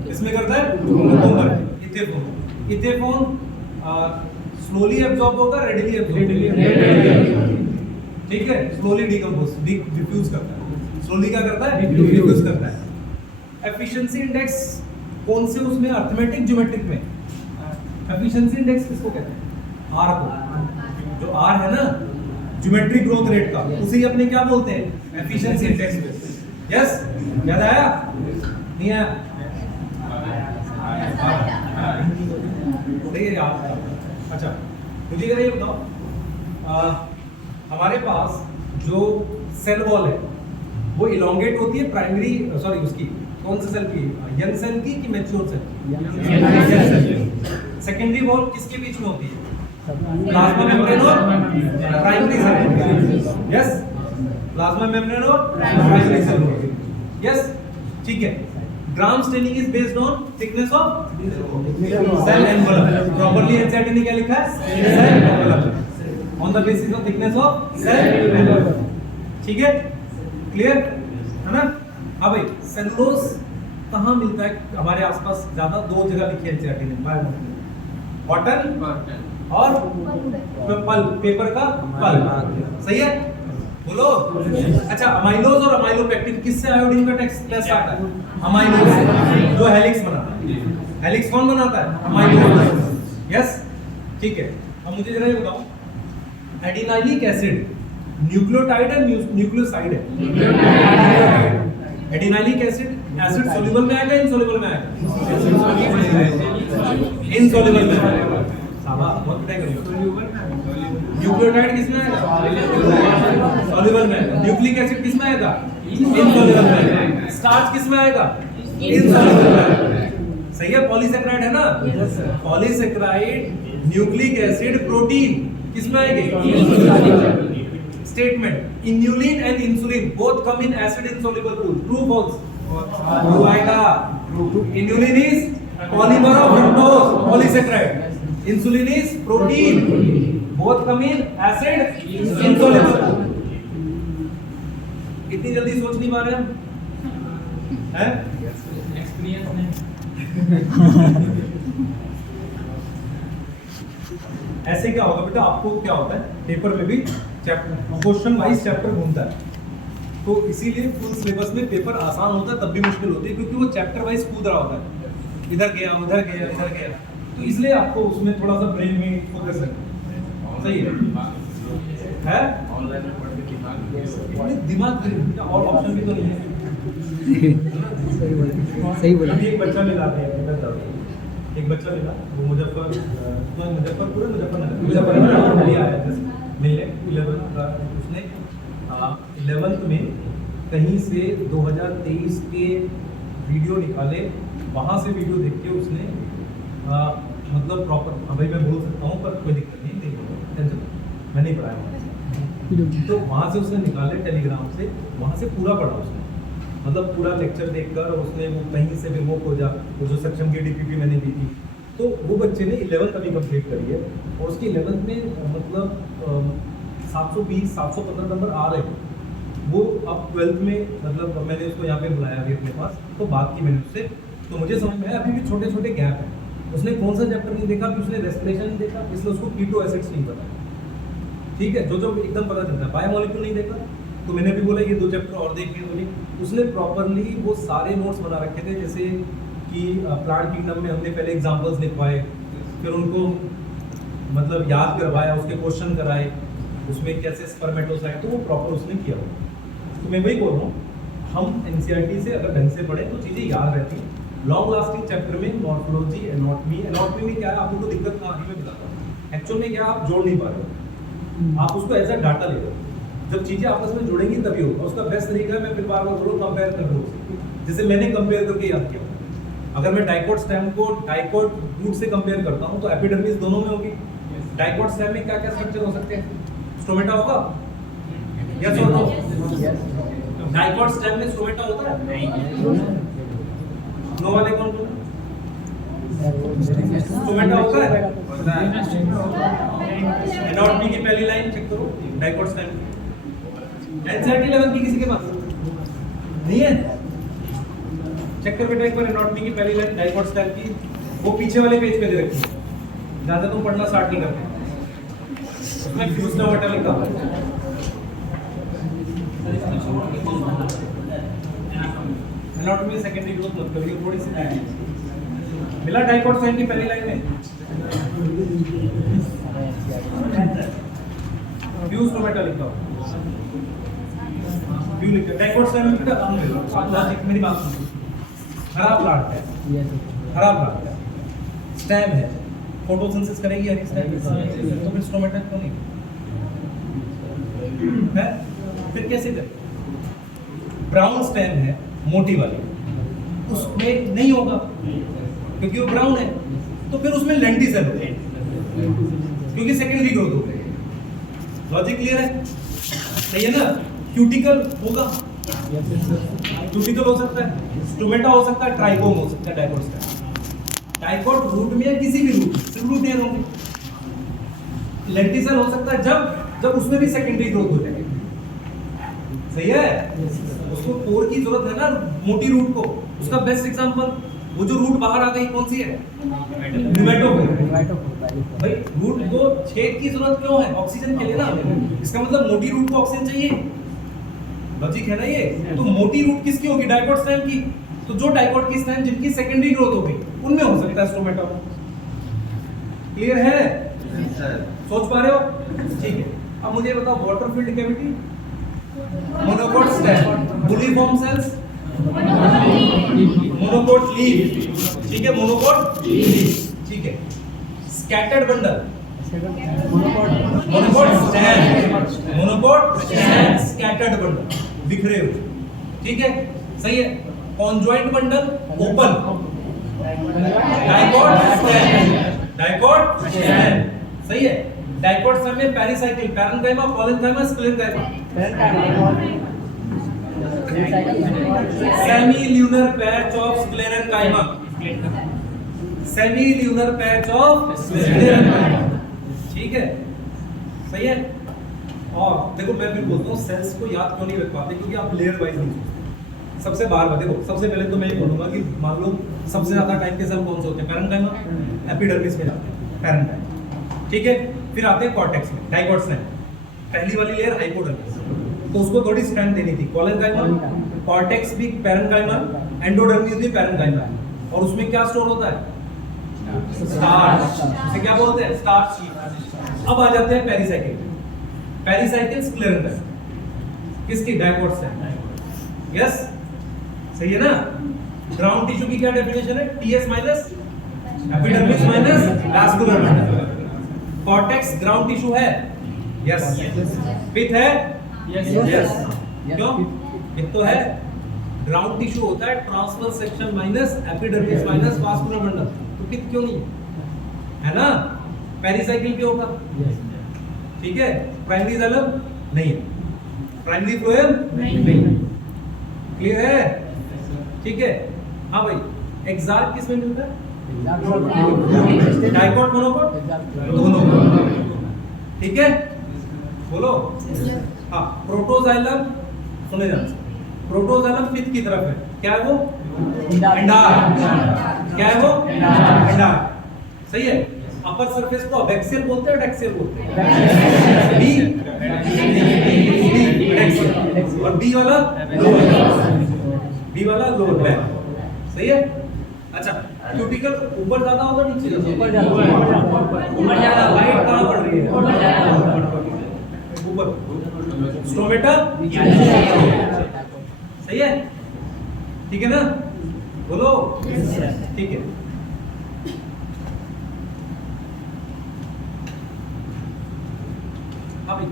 किसमें करता है? Cucumber. Ethephon. Ethephon slowly absorb होगा, रेडिली एब्जॉर्ब? ठीक है, स्लोली डिकम्पोज, डिफ्यूज करता है। स्लोली क्या करता है? डिफ्यूज करता है। एफिशिएंसी इंडेक्स कौन से उसमें, अर्थमेटिक, ज्योमेट्रिक में? एफिशिएंसी इंडेक्स किसको कहते हैं? आर को। जो आर है ना ज्योमेट्रिक ग्रोथ रेट का, उसे अपने क्या बोलते हैं? Efficiency index. यस, याद आया? नहीं आया? ठीक है यार। अच्छा, मुझे जरा ये बताओ, हमारे पास जो सेल वॉल है वो इलोंगेट होती है प्राइमरी, सॉरी उसकी कौन सी सेल की, यंग सेल की कि मैच्योर सेल की? सेकेंडरी वॉल किसके बीच में होती है? प्लाज्मा मेम्ब्रेन और primary cell. Yes, plasma membrane और प्राइमरी सेल। यस, ठीक है। Gram staining is based on thickness of cell envelope. Properly NCERT ने क्या लिखा है? Cell envelope on the basis of thickness of cell envelope. ठीक है, क्लियर है ना? हाँ भाई, सेलुलोज कहाँ मिलता है हमारे आसपास? ज्यादा दो जगह लिखी है एनसीईआरटी ने, कॉटन और पल्प, पेपर का पल्प। सही है, बोलो। अच्छा, अमाइलोज और अमाइलोपेक्टिन किससे आयोडीन का टेस्ट आता है? अमाइलोज से, जो हेलिक्स बनाता है। हेलिक्स कौन बनाता है? अमाइलोज। यस, ठीक है। अब मुझे जरा ये बताओ, एडिनाइलिक एसिड न्यूक्लियोटाइड है, न्यूक्लियोसाइड है? एडिनाइलिक एसिड सोल्यूबल में आएगा, इनसोल्यूबल में आएगा? इनसोल्यूबल में आएगा। शाबाश, बहुत बढ़िया करियो। न्यूक्लियोटाइड किसमें आएगा? सॉल्यूबल में आएगा। न्यूक्लिक एसिड किसमें आएगा? इनसोल्यूबल में आएगा। स्टार्च किसमें आएगा? इनसोल्यूबल में आएगा। सही है, पॉलीसेकेराइड है ना? पॉलीसेकेराइड, न्यूक्लिक एसिड, प्रोटीन किसमें आएंगे? Statement, inulin and insulin both come in acid insoluble pool, true false? True आएगा। Inulin is polymer of fructose, polysaccharide. Insulin is protein, both come in acid insoluble। इतनी जल्दी सोच नहीं पा रहे हम, हैं? एक्सपीरियंस नहीं। ऐसे क्या होगा बेटा, आपको क्या होता है पेपर में भी क्वेश्चन वाइज चैप्टर घूमता है, तो इसीलिए फुल सिलेबस में पेपर आसान होता है तब भी मुश्किल होती है, क्योंकि वो चैप्टर वाइज कूद रहा होता है, इधर गया उधर गया इधर गया, तो इसलिए आपको उसमें थोड़ा सा ब्रेन में फोकस है। सही है? दिमाग और ऑप्शन भी तो नहीं है। सही बोला। अभी एक बच्चा मिला था, एक बच्चा मिला, वो मुजफ्फरनगर आया था मिलने 11th का। उसने 11th में कहीं से 2023 के वीडियो निकाले, वहाँ से वीडियो देख के उसने मतलब प्रॉपर, हाँ भाई मैं बोल सकता हूँ पर कोई दिक्कत नहीं, टेंशन मैं नहीं पढ़ाया, तो वहाँ से उसने निकाले टेलीग्राम से, वहाँ से पूरा पढ़ा उसने, मतलब पूरा लेक्चर देखकर उसने वो कहीं से भी वो खोजा, वो जो सक्षम की डीपीपी मैंने दी थी, तो वो बच्चे ने 11th अभी कंप्लीट करी है और उसकी 11th में मतलब 720 715 नंबर आ रहे हैं। वो अब 12th में मतलब मैंने उसको यहाँ पे बुलाया अभी अपने पास, तो बात की मैंने उससे, तो मुझे समझ में आया अभी भी छोटे छोटे गैप है। उसने कौन सा चैप्टर नहीं देखा, कि उसने रेस्पिरेशन नहीं देखा, इसलिए उसको कीटो एसिड्स नहीं पता। ठीक है, जो जो एकदम पता चलता है, बायोमोलिक्यूल नहीं देखा, तो मैंने भी बोला ये 2 चैप्टर और देखिए बोली। उसने प्रॉपरली वो सारे नोट्स बना रखे थे, जैसे कि प्लांट किंगडम में हमने पहले एग्जांपल्स लिखवाए, फिर उनको मतलब याद करवाया, उसके क्वेश्चन कराए, उसमें कैसे स्पर्मेटोसाइट, तो वो प्रॉपर उसने किया हुआ। तो मैं वही बोल रहा हूँ, हम एनसीईआरटी से अगर ढंग से पढ़े तो चीज़ें याद रहती हैं। लॉन्ग लास्टिंग चैप्टर में मॉर्फोलॉजी, एनाटॉमी में क्या है, आप लोगों को दिक्कत कहाँ आ रही है मैं बताता हूँ। एक्चुअल में क्या आप जोड़ नहीं पा रहे हो, आप उसको एज अ डाटा ले रहे हो। जब चीज़ें आपस में जुड़ेंगी तभी होगा। उसका बेस्ट तरीका है, मैं फिर बार बार बोल रहा हूँ, कंपेयर कर लो उसे, जैसे मैंने कंपेयर करके याद किया। अगर मैं डाइकोट स्टेम को डाइकोट रूट से कंपेयर करता हूँ तो एपिडर्मिस दोनों में होगी। डाइकोट स्टेम में क्या क्या स्ट्रक्चर हो सकते हैं? स्टोमेटा होगा, यस और नो? डाइकोट स्टेम में स्टोमेटा होता है? नो वाले कौन बोला? स्टोमेटा होता है? एनाटॉमी की पहली लाइन चेक करो, डाइकोट स्टेम। एनसीईआरटी लेवल की किसी के पास नहीं है? चेक कर बेटा एक बार एनाटॉमी की पहली लाइन डाइकोट स्टेम की, वो पीछे वाले पेज पे दे रखी है, ज्यादा तुम पढ़ना स्टार्ट नहीं करते। उसमें फ्यूज स्टोमेटा लिखा हुआ है। एनाटॉमी सेकेंडरी ग्रोथ मत करिए, थोड़ी सी मिला डाइकोट स्टेम की पहली लाइन में फ्यूज स्टोमेटा लिखा हुआ। व्यू लिखा डाइकोट स्टेम का काम है। मेरी बात सुनो, खराब प्लांट है, खराब प्लांट है, स्टेम है, फोटोसिंथेसिस करेगी हरी स्टेम, तो फिर स्टोमेटा क्यों नहीं है? फिर कैसे करें? ब्राउन स्टेम है मोटी वाली, उसमें नहीं होगा क्योंकि वो ब्राउन है, तो फिर उसमें लेंटिसेल होगा क्योंकि सेकेंडरी ग्रोथ हो गई। लॉजिक क्लियर है? सही है ना? क्यूटिकल होगा, क्यूटिकल हो सकता है, स्टोमेटा हो सकता है, ट्राइकोम हो सकता है, डाइकोट स्टेम। डाइकोट रूट में या किसी भी रूट, सिर्फ रूट नहीं होंगे। लेंटिसेल हो सकता है जब उसमें भी सेकेंडरी ग्रोथ हो जाएगी। सही है? उसको कोर की जरूरत है ना मोटी रूट को। उसका बेस्ट एग्जांपल वो जो रूट बाहर आ गई कौन सी है? भाई रूट को छेद की जरूरत क्यों है? ऑक्सीजन के लिए ना। इसका मतलब मोटी रूट को ऑक्सीजन चाहिए। लॉजिक है ना ये? तो मोटी रूट किसकी होगी? डाइकोट स्टेम की। तो जो डाइकोट की स्टेम जिनकी सेकेंडरी ग्रोथ हो गई उनमें हो सकता है स्टोमेटा। क्लियर है? सोच पा रहे हो? ठीक है। अब मुझे बताओ water field cavity, monocot stem, bulliform cells, monocot leaf, ठीक है, मोनोकोट लीफ, ठीक है। Scattered bundle, monocot stem, monocot stem, scattered bundle, बिखरे हुए, ठीक है, सही है। Conjoint bundle, open, dicot stem, dicot stem, सही है। डाइकोट स्टेम में pericycle, parenchyma, collenchyma, sclerenchyma, semi lunar patch of sclerenchyma, semi lunar patch of sclerenchyma, ठीक है, सही है। और देखो मैं फिर बोलता हूँ सेल्स को याद क्यों नहीं रख पाते, क्योंकि आप लेयर वाइज नहीं सोचते। सबसे बाहर देखो, सबसे पहले तो मैं ये बोलूंगा कि मान लो सबसे ज्यादा टाइम के सेल कौन से होते हैं? पैरेन्काइमा, एपिडर्मिस में जाते हैं पैरेन्काइमा, ठीक है। फिर आते हैं कॉर्टेक्स में, डाइकोट स्टेम, पहली वाली लेयर हाइपोडर्मिस, तो उसको थोड़ी स्ट्रेंथ देनी थी। कॉलेन्काइमा, कॉर्टेक्स भी पैरेन्काइमा, एंडोडर्मिस भी पैरेन्काइमा, और उसमें क्या स्टोर होता है? स्टार्च, इसे क्या बोलते हैं? स्टार्च। अब आ जाते हैं पेरिसाइकिल, पेरिसाइकिल स्क्लेरेन्काइमा, किसकी? डाइकोट स्टेम, यस, सही है ना। ग्राउंड टिश्यू की क्या डेफिनेशन है? TS minus epidermis minus vascular. Cortex ground tissue है, यस, पिथ है, यस, क्यों? एक तो है ग्राउंड टिश्यू होता है transverse section minus epidermis minus vascular bundle, तो पिथ क्यों नहीं है ना? पेरिसाइकिल भी होगा, ठीक है। प्राइमरी जाइलम नहीं है, प्राइमरी फ्लोएम नहीं, क्लियर है? ठीक है। हाँ भाई, एक्सार्क किस में मिलता है? डाइकोट, मोनोकोट, दोनों, ठीक है, बोलो। हाँ, प्रोटोजाइलम, सुने जाना, प्रोटोजाइलम पिथ की तरफ है, क्या है वो? एंडार, क्या है वो? एंडार, सही है। अपर सरफेस को अबैक्सियल बोलते हैं, डेक्सियल बोलते हैं? बी, एडैक्सियल, और बी वाला लोअर बैक, सही है। अच्छा, क्यूटिकल ऊपर ज्यादा होगा नीचे? ऊपर ज्यादा। लाइट कहाँ पड़ रही है? ऊपर। स्टोमेटा सही है, ठीक है ना, बोलो ठीक है। अभी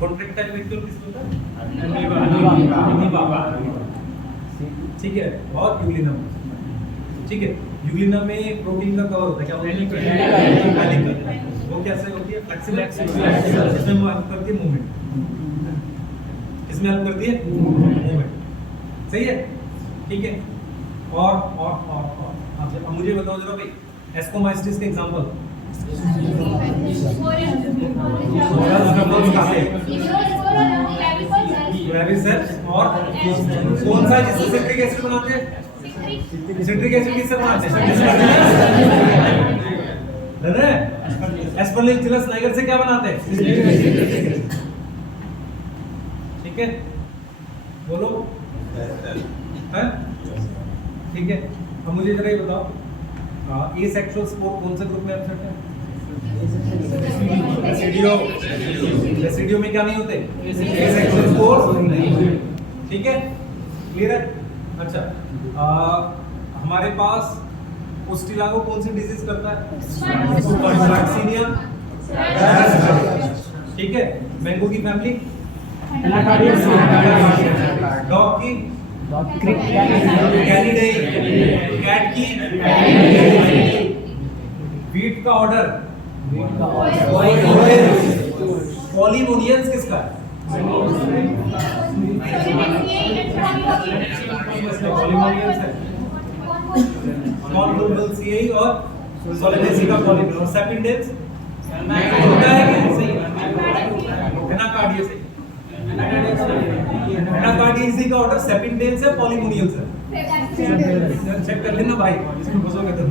कॉन्ट्रैक्टाइल वेक्टर किसको होता है? ठीक है, और यूग्लिनम, ठीक है। यूग्लिनम में प्रोटीन का कवर होता है, क्या होता है? हेलिकल। वो कैसे होती है? फ्लेक्सिबल। इसमें वो हेल्प करती है मूवमेंट, इसमें हेल्प करती है मूवमेंट, सही है, ठीक है। और आपसे अब मुझे बताओ जरा भाई, एस्कोमाइसिस के एग्जांपल। ग्रेविसेप्स और कौन सा जिससे सिट्रिक एसिड बनाते हैं? सिट्रिक एसिड किससे बनाते हैं? एस्परजिलस नाइगर से क्या बनाते हैं? ठीक है, बोलो है, ठीक है। अब मुझे जरा ये बताओ, एसेक्सुअल स्पोर कौन से ग्रुप में एब्सेंट है? रेसिडियो में क्या नहीं होते? एसेक्सुअल स्पोर, ठीक है, क्लियर है। अच्छा, हमारे पास पोस्टिलागो कौन सी डिजीज करता है? वैक्सीनिया, ठीक है। मैंगो की फैमिली, डॉग की कैनिडाई, कैट की वीट का ऑर्डर पॉलीमोनियंस किसका है? पॉलीमोनियंस है CA और सोलेनेसी का पॉलीमोनियंस। सेपिडेंस होता है कि सही है? एनाकार्डिया सही, एनाकार्डियसी का ऑर्डर सेपिडेंस है, पॉलीमोनियंस है। चेक कर लेना भाई, इसमें फंसोगे तुम,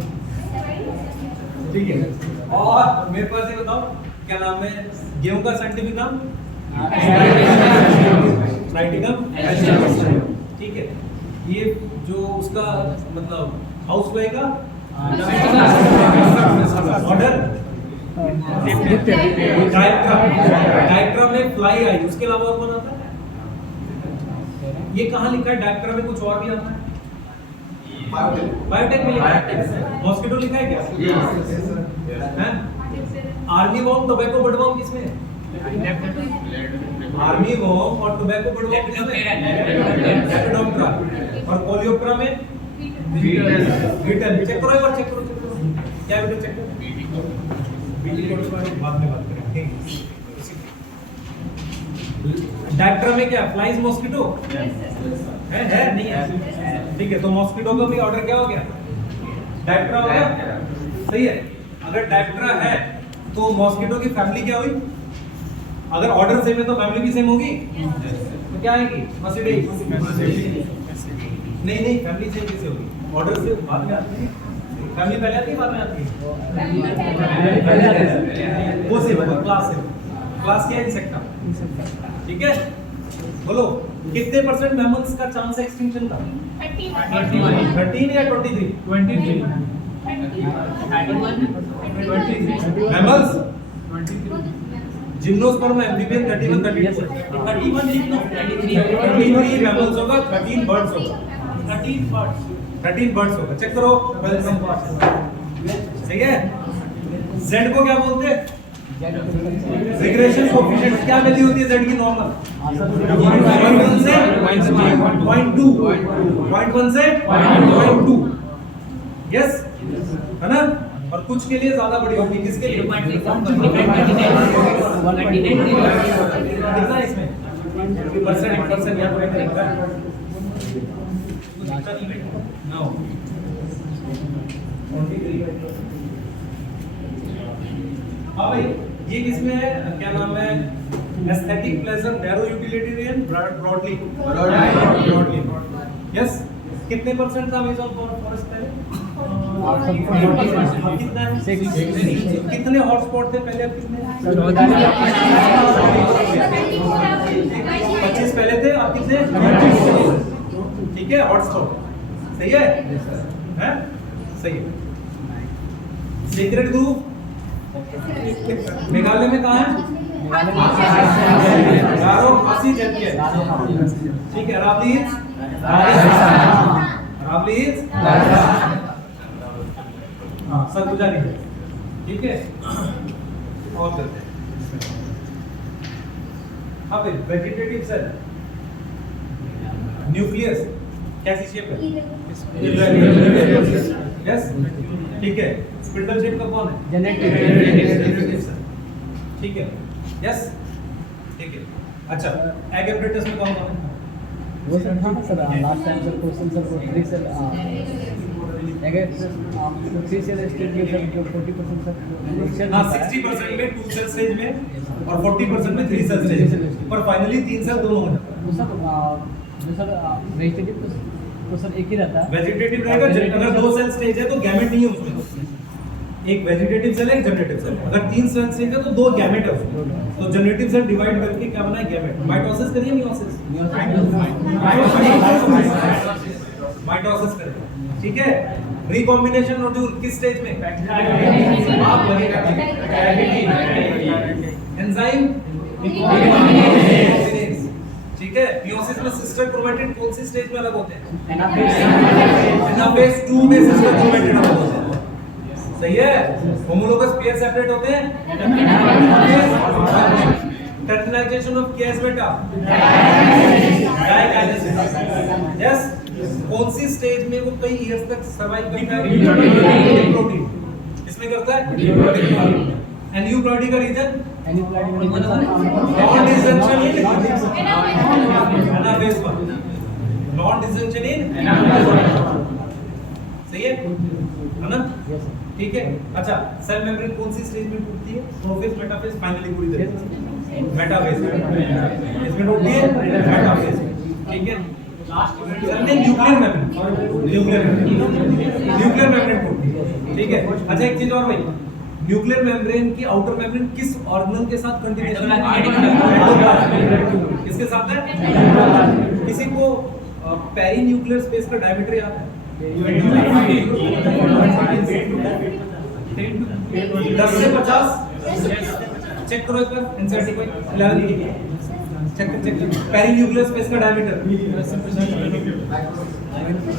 ठीक है। और मेरे पास ये बताओ, क्या नाम है गेहूं का साइंटिफिक नाम? ट्राइटिकम, ठीक है। ये जो उसका मतलब हाउस फ्लाई का ऑर्डर डायग्राम में फ्लाई आई, उसके अलावा और कौन आता है? ये कहाँ लिखा है? डायग्राम में कुछ और भी आता है? बायोटेक में लिखा है। मॉस्किटो लिखा है क्या? हैं? आर्मी वॉर्म, टोबैको बर्डवॉर्म किसमें है? आर्मी वॉर्म और टोबैको बर्डवॉर्म किसमें है? लेपिडोप्टेरा। और कोलियोप्टेरा में बीटल। चेक करो एक बार, चेक करो क्या वीडियो चेक करो। बाद में बात करेंगे। डायग्राम में क्या फ्लाइज मॉस्किटो है नहीं है, ठीक है। तो मॉस्किटो का भी ऑर्डर क्या हो गया? डायग्राम हो गया, सही है। अगर डायग्राम है तो मॉस्किटो की फैमिली क्या हुई? अगर ऑर्डर सेम है तो फैमिली भी सेम होगी, तो क्या आएगी? मस्टिडेई। नहीं, फैमिली सेम कैसे होगी? ऑर्डर से बाद में आती है, फैमिली पहले आती है बाद में आती है? वो सेम है, क्लास सेम। क्लास क्या है? इंसेक्टा, ठीक है। बोलो कितने परसेंट मैमल्स का चांस है एक्सटिंक्शन का? 13 या 23? 23 मैमल्स। जिम्नोस्पर्म एम्फीबियन 31 33 मैमल्स होगा, 13 बर्ड्स होगा, 13 बर्ड्स होगा। चेक करो, वेलकम, सही है। जेड को क्या बोलते हैं? Regression coefficient. क्या वैल्यू होती है जेड की नॉर्मल? 0.1 से 0.2, 0.1 से 0.2, यस है ना। और कुछ के लिए ज्यादा बड़ी होगी, किसके लिए? कितना इसमें परसेंट या तो लिखा है नो 23। हाँ भाई, ये किसमें है? क्या नाम है? Aesthetic pleasure, narrow utilitarian, broadly. Yes. कितने परसेंट था अमेज़न फॉरेस्ट पहले? कितना है? कितने हॉटस्पॉट थे पहले? अब कितने? 25 पहले थे, अब कितने? से ठीक है, हॉटस्पॉट सही है, हैं सही है। सीक्रेट ग्रुप मेघालय में कहाँ है? गारो खासी जबकि ठीक है। रावली हाँ सरगुजा नहीं है, ठीक है। और करते हैं अब वेजिटेटिव सेल न्यूक्लियस कैसी शेप है? यस ठीक है। स्पिंडल शेप का कौन है? जेनेटिव सेल ठीक है, यस ठीक है। अच्छा एग एपरेटस में कौन कौन है? वो सर था ना sir last time sir question sir को 3 सेल अगर 3 सेल स्टेज में सर जो 40% सर हाँ 60% में 2 सेल स्टेज में और 40% में 3 सेल स्टेज में, पर फाइनली 3 सेल दोनों हो जाता है। तो सर वेजिटेटिव तो सर एक ही रहता है। वेजिटेटिव रहेगा, अगर 2 सेल स्टेज है तो गैमेट नहीं है उसमें, एक वेजिटेटिव सेल है एक जनरेटिव सेल। अगर 3 सेल स्टेज है तो 2 गैमेट है उसमें, तो जनरेटिव सेल डिवाइड करके क्या बना है? गैमेट। माइटोसिस करिए मियोसिस, माइटोसिस करिए ठीक है। रिकॉम्बिनेशन नोड्यूल किस स्टेज में? एंजाइम ठीक है। मियोसिस में सिस्टर क्रोमैटिड कौन सी स्टेज में अलग होते हैं? एनाफेज 2 में सिस्टर क्रोमैटिड अलग होते हैं, सही है। होमोलोगस पेयर सेपरेट होते हैं। टर्मिनाइजेशन ऑफ केएस बेटा यस। कौन सी स्टेज में वो कई इयर्स तक सर्वाइव करता है? प्रोटीन इसमें करता है। एन्यूप्लॉइडी का reason non disjunction in anaphase 1, non disjunction in सही है ना? ठीक है। अच्छा सेल मेम्ब्रेन कौन सी स्टेज में टूटती है? प्रोफेज, मेटाफेज, फाइनली पूरी तरह से मेटाफेज इसमें टूटती है मेटाफेज ठीक है। सर ने न्यूक्लियर मेम्ब्रेन टूटती है ठीक है। अच्छा एक चीज और भाई, न्यूक्लियर मेम्ब्रेन की आउटर मेम्ब्रेन किस ऑर्गेनल के साथ कंटिन्यूएशन है? किसके साथ है? किसी को पेरी न्यूक्लियर स्पेस का डायमीटर याद है? 10 से 50 चेक करो एक बार एनसीईआरटी को 11 चेक पेरी न्यूक्लियर स्पेस का डायमीटर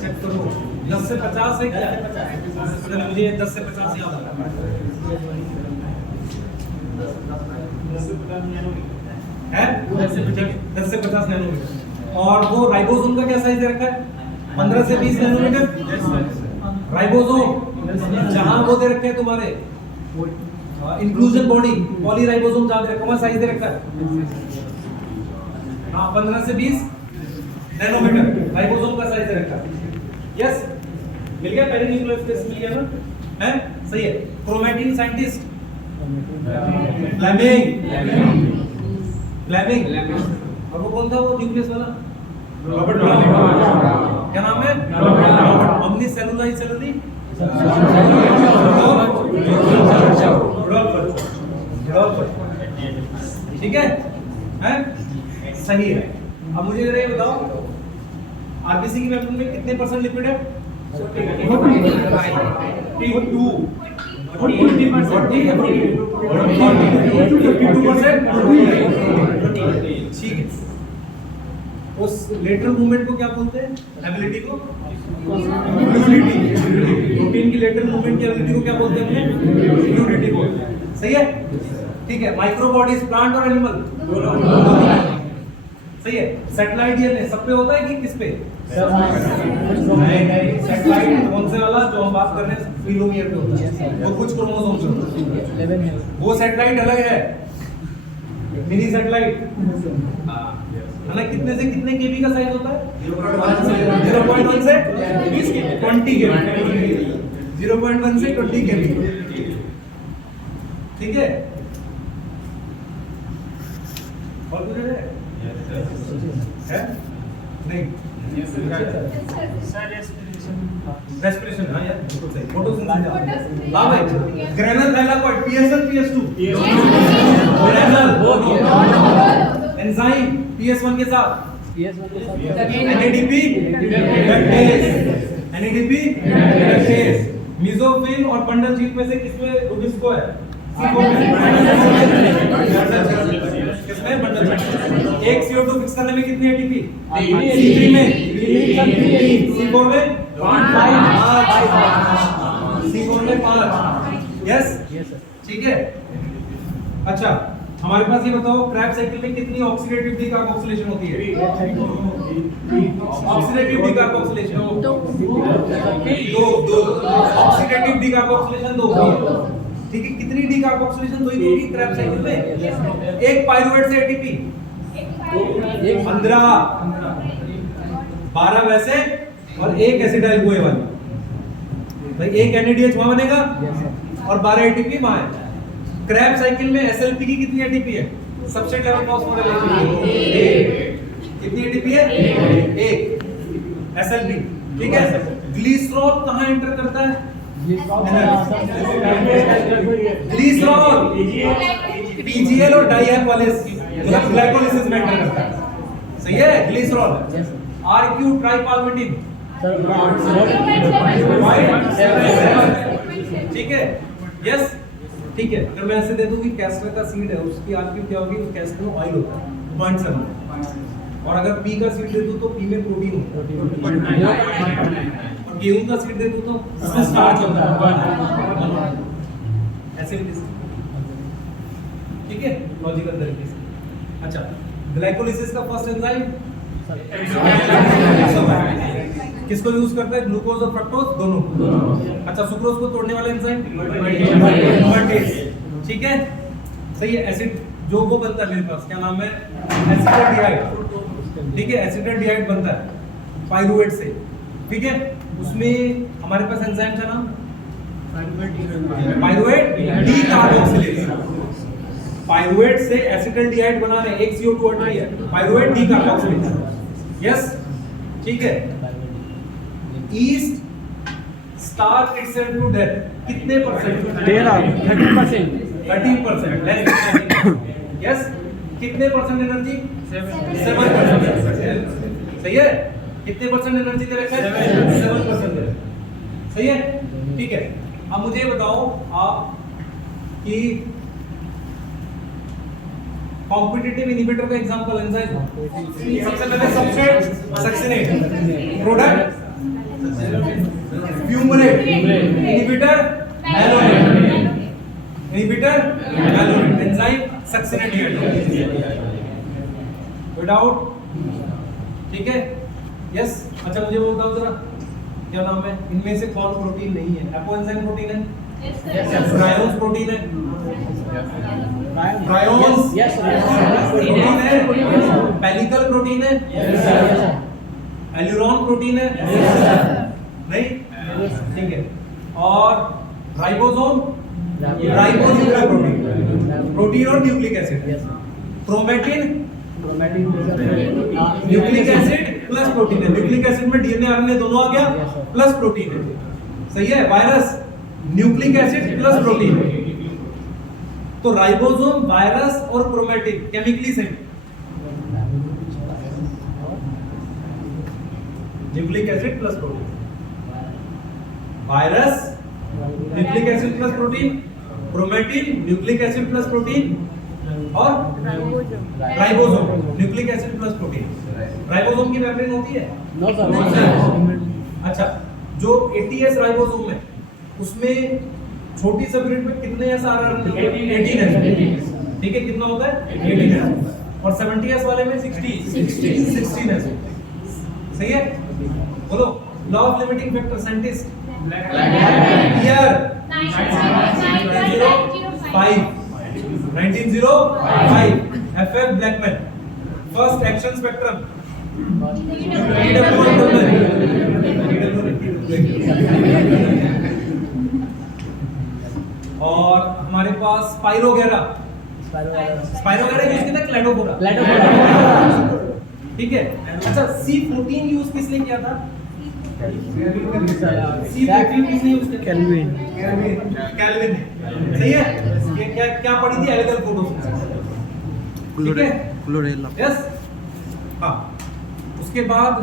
चेक करो। 10 से 50 है क्या? चलो मुझे 10 से 50 याद आ रहा है 10 से 50 नैनोमीटर। और वो राइबोसोम का क्या साइज रखा है? 15 से 20 नैनोमीटर। राइबोसोम जहां वो दे रखे हैं तुम्हारे इंक्लूजन बॉडी पॉलीराइबोसोम जहां दे रखा है साइज दे रखा है हाँ 15 से 20 नैनोमीटर राइबोसोम का साइज दे रखा है। यस मिल गया, पेरीन्यूक्लियर स्पेस मिल गया ना? है सही है। क्रोमैटिन साइंटिस्ट फ्लेमिंग और वो कौन था वो न्यूक्लियस वाला? Robert brown. क्या नाम है? ओमनी सेलुलाई सेलुली ठीक है हैं सही है। अब मुझे जरा ये बताओ आरबीसी की मेम्ब्रेन में कितने % लिपिड है? 42% ठीक है। उस लेटरल मूवमेंट को क्या बोलते हैं? एबिलिटी को फ्लूइडिटी। प्रोटीन की लेटरल मूवमेंट की एबिलिटी को क्या बोलते हैं? फ्लूइडिटी बोलते हैं, सही है ठीक है। माइक्रो बॉडीज प्लांट और एनिमल सही है। सैटेलाइट डीएनए सब पे होता है कि किस पे? नहीं सैटेलाइट कौन से वाला जो हम बात कर रहे हैं टेलोमियर पे होता है, वो कुछ क्रोमोसोम से होता है। वो सैटेलाइट अलग है, मिनी सैटेलाइट है ना। कितने से कितने केबी का साइज होता है? 0.1 से 20 केबी 20 केबी 0.1 से 20 केबी ठीक है। और कुछ है नहीं? रेस्पिरेशन हाँ यार बिल्कुल सही। फोटोसिंथेसिस हाँ भाई। Granal thylakoid PS1 PS2 granal enzyme PS1 के साथ CS मतलब सब NADP reductase, NADP reductase, mesophyll और बंडल शीट में से किसमें रुबिस्को है? किसमें? Bundle sheath. एक CO2 फिक्स करने में कितनी ATP? C3 में C4 में 5 C4 में 5। यस यस सर ठीक है। अच्छा हमारे पास ये बताओ क्रैब साइकिल में कितनी ऑक्सीडेटिव डिकार्बोक्सिलेशन होती है? ऑक्सीडेटिव डिकार्बोक्सिलेशन दो ऑक्सीडेटिव डिकार्बोक्सिलेशन दो होती है। ठीक है कितनी डिकार्बोक्सिलेशन दो ही होगी क्रैब साइकिल में? एक पाइरुवेट से एटीपी 15 12 वैसे और एक एसिटाइल कोए वाली भाई एक NADH वहां बनेगा और 12 ATP वहां है। क्रैब साइकिल में SLP की कितनी ATP है? सबसेट लेवल फॉस्फोराइलेशन कितनी ATP है? एक SLP ठीक है। ग्लिसरॉल कहां एंटर करता है? ग्लिसरॉल PGL और डाइएप वाले मतलब ग्लाइकोलाइसिस में एंटर करता है। सही है ग्लिसरॉल RQ ट्राइपाल्मिटिन ठीक है। यस ठीक है अगर मैं ऐसे दे दूं कि कैस्टर का सीड है उसकी RQ क्या होगी? उस कैस्टर में ऑयल होता है 0.7 और अगर P का सीड दे दूं तो P में प्रोटीन होता है और गेहूं का सीड दे दूं तो उसमें स्टार्च होता है ऐसे भी ठीक है लॉजिकल तरीके से। अच्छा ग्लाइकोलाइसिस का फर्स्ट एंजाइम किसको यूज करता है? ग्लूकोज और फ्रक्टोज दोनों। अच्छा सुक्रोज को तोड़ने वाला एंजाइम इन्वर्टेज ठीक है सही है। एसिड जो वो बनता है मेरे पास क्या नाम है? एसिटाल्डिहाइड ठीक है एसिटाल्डिहाइड बनता है पाइरुवेट से ठीक है। उसमें हमारे पास एंजाइम का नाम पाइरुवेट डीकार्बोक्सिलेज। पाइरुवेट से एसिटाल्डिहाइड बना रहे एक CO2 हट रही है पाइरुवेट डीकार्बोक्सिलेज। यस ठीक है। East starve itself to death कितने परसेंट? 13% लेस। यस कितने परसेंट एनर्जी? 7%। सही है कितने परसेंट एनर्जी दे रखा है? 7% दे रखा है। सही है ठीक है। अब मुझे बताओ आप कि कॉम्पिटिटिव इनहिबिटर का एग्जांपल एंजाइम सबसे पहले substrate succinate product fumarate inhibitor malonate enzyme succinate without ठीक है। यस अच्छा मुझे वो बताओ जरा क्या नाम है? इनमें से कौन प्रोटीन नहीं है? एपोएंजाइम प्रोटीन है ट्रायोन्स प्रोटीन है ट्रायोन्स प्रोटीन है पेलिकल प्रोटीन है एल्यूरॉन प्रोटीन है नहीं ठीक है। और राइबोसोम राइबोन्यूक्लिक प्रोटीन और nucleic acid chromatin nucleic acid plus protein है। न्यूक्लिक एसिड में DNA RNA दोनों आ गया प्लस प्रोटीन है। सही है। Virus nucleic acid plus protein तो राइबोसोम वायरस और chromatin chemically same nucleic acid plus protein virus nucleic acid plus protein chromatin nucleic acid plus protein और ribosome nucleic acid plus protein. Ribosome की membrane होती है? No sir. अच्छा जो ATS ribosome है उसमें छोटी सबयूनिट में कितने S RNA 18 है ठीक है। कितना होता है? 18 है और 70S वाले में 16 है। सही है बोलो law of limiting factor scientist year 1905 FF Blackman first action spectrum और हमारे पास स्पाइरो वगैरह यूज किया था क्लैडोफोरा ठीक है। अच्छा C14 यूज किसने किया था? C14 किसने यूज किया? कैल्विन ने। सही है। क्या पढ़ी थी? एल्गल फोटोसिंथेसिस ठीक है। यस हाँ उसके बाद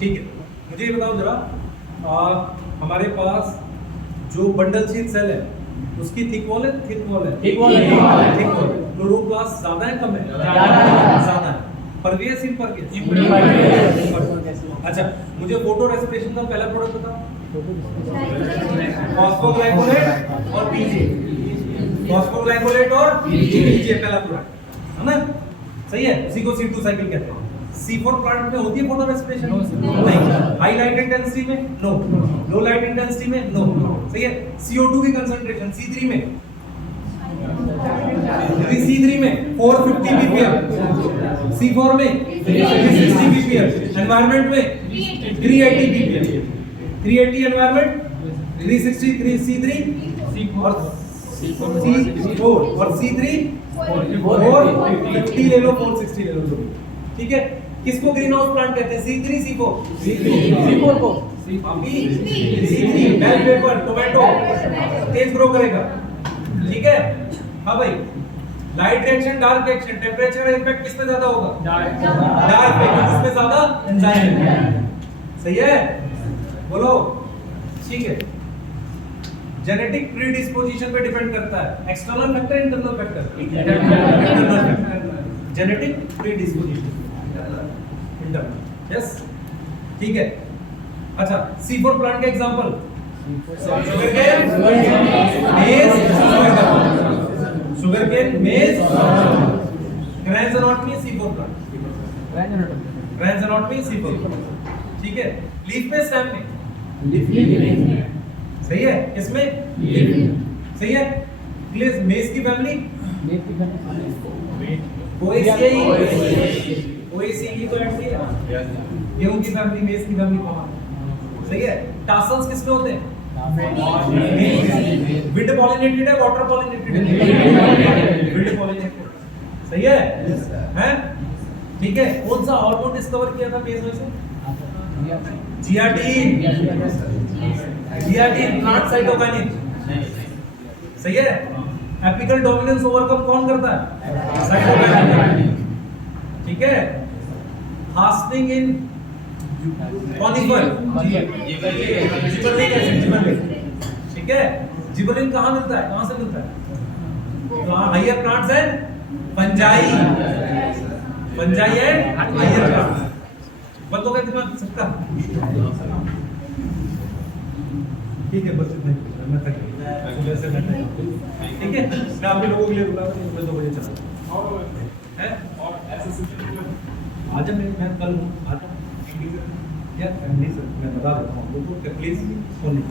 ठीक है, मुझे ये बताओ जरा, हमारे पास जो बंडल शीट सेल है उसकी थिक वॉल है, थिक वॉल है, Thick wall है। Thick wall. क्लोरोप्लास्ट ज्यादा है कम है? ज्यादा है। Pervious impervious? अच्छा, मुझे फोटो रेस्पिरेशन का पहला प्रोडक्ट बताओ। फॉस्फोग्लाइकोलेट और पीजे, फॉस्फोग्लाइकोलेट और पीजे पहला प्रोडक्ट है ना, सही है। उसी को C2 साइकिल कहते हैं। C4 प्लांट में होती है फोटो रेस्पिरेशन? नहीं। हाई लाइट इंटेंसिटी में? नो। लो लाइट इंटेंसिटी में? नो। सही है। CO2 की कंसंट्रेशन C3 में, C3 में 450 ppm, C4 में 360 ppm, एनवायरनमेंट में 380 ppm, 380 एनवायरनमेंट, 360 C3 और C4 और C3 450 ले लो, 460 ले लो, ठीक है। किसको ग्रीन हाउस प्लांट कहते हैं? C3 C4? C4 को C3 बेल पेपर, टोमेटो तेज ग्रो करेगा, ठीक है। हाँ भाई, light reaction, dark reaction, temperature impact किस पे ज्यादा होगा? डार्क पे, किसमें ज्यादा? एंजाइम। सही है, बोलो, ठीक है। जेनेटिक प्रीडिस्पोजिशन पे डिपेंड करता है, external factor, internal factor? Internal factor. Genetic predisposition internal, yes, ठीक है। अच्छा, C4 प्लांट का एग्जांपल, शुगरकेन, मेज, शुगरकेन, मेज, grand anatomy C4 plant, grand anatomy C4, ठीक है। लीफ में, स्टेम में? सही है, किसमें? सही है। मेज की फैमिली ओएसियाई को ऐड किया। गेहूं की फैमिली, मेज की फैमिली कॉमन, सही है। टासल्स किसमें होते हैं? विंड पॉलिनेटेड है, वाटर पॉलिनेटेड है? विंड पॉलिनेटेड, सही है, हैं? ठीक है। कौन सा हार्मोन डिस्कवर किया था मेज में से? जियाटिन, जियाटिन प्लांट साइटोकाइनिन, सही है। एपिकल डोमिनेंस ओवरकम कौन करता है? साइटोकाइनिन, ठीक है। फास्टिंग इन कॉनिफर, जिबरेलिक एसिड, जिबरेलिक, ठीक है। जिबरेलिन कहाँ मिलता है, कहाँ से मिलता है? हायर प्लांट्स है, फंजाई, फंजाई है हायर प्लांट्स। बंद हो गया दिमाग सबका? ठीक है, बस इतना ही, मैं थक गया सुबह से, मैं थक गया, ठीक है। मैं आप लोगों के लिए बुला रहा हूँ, मैं 2 बजे चला है। और आज मैं कल आता हूँ यार, फैमिली से मैं बता देता हूँ, प्लीज फोन नहीं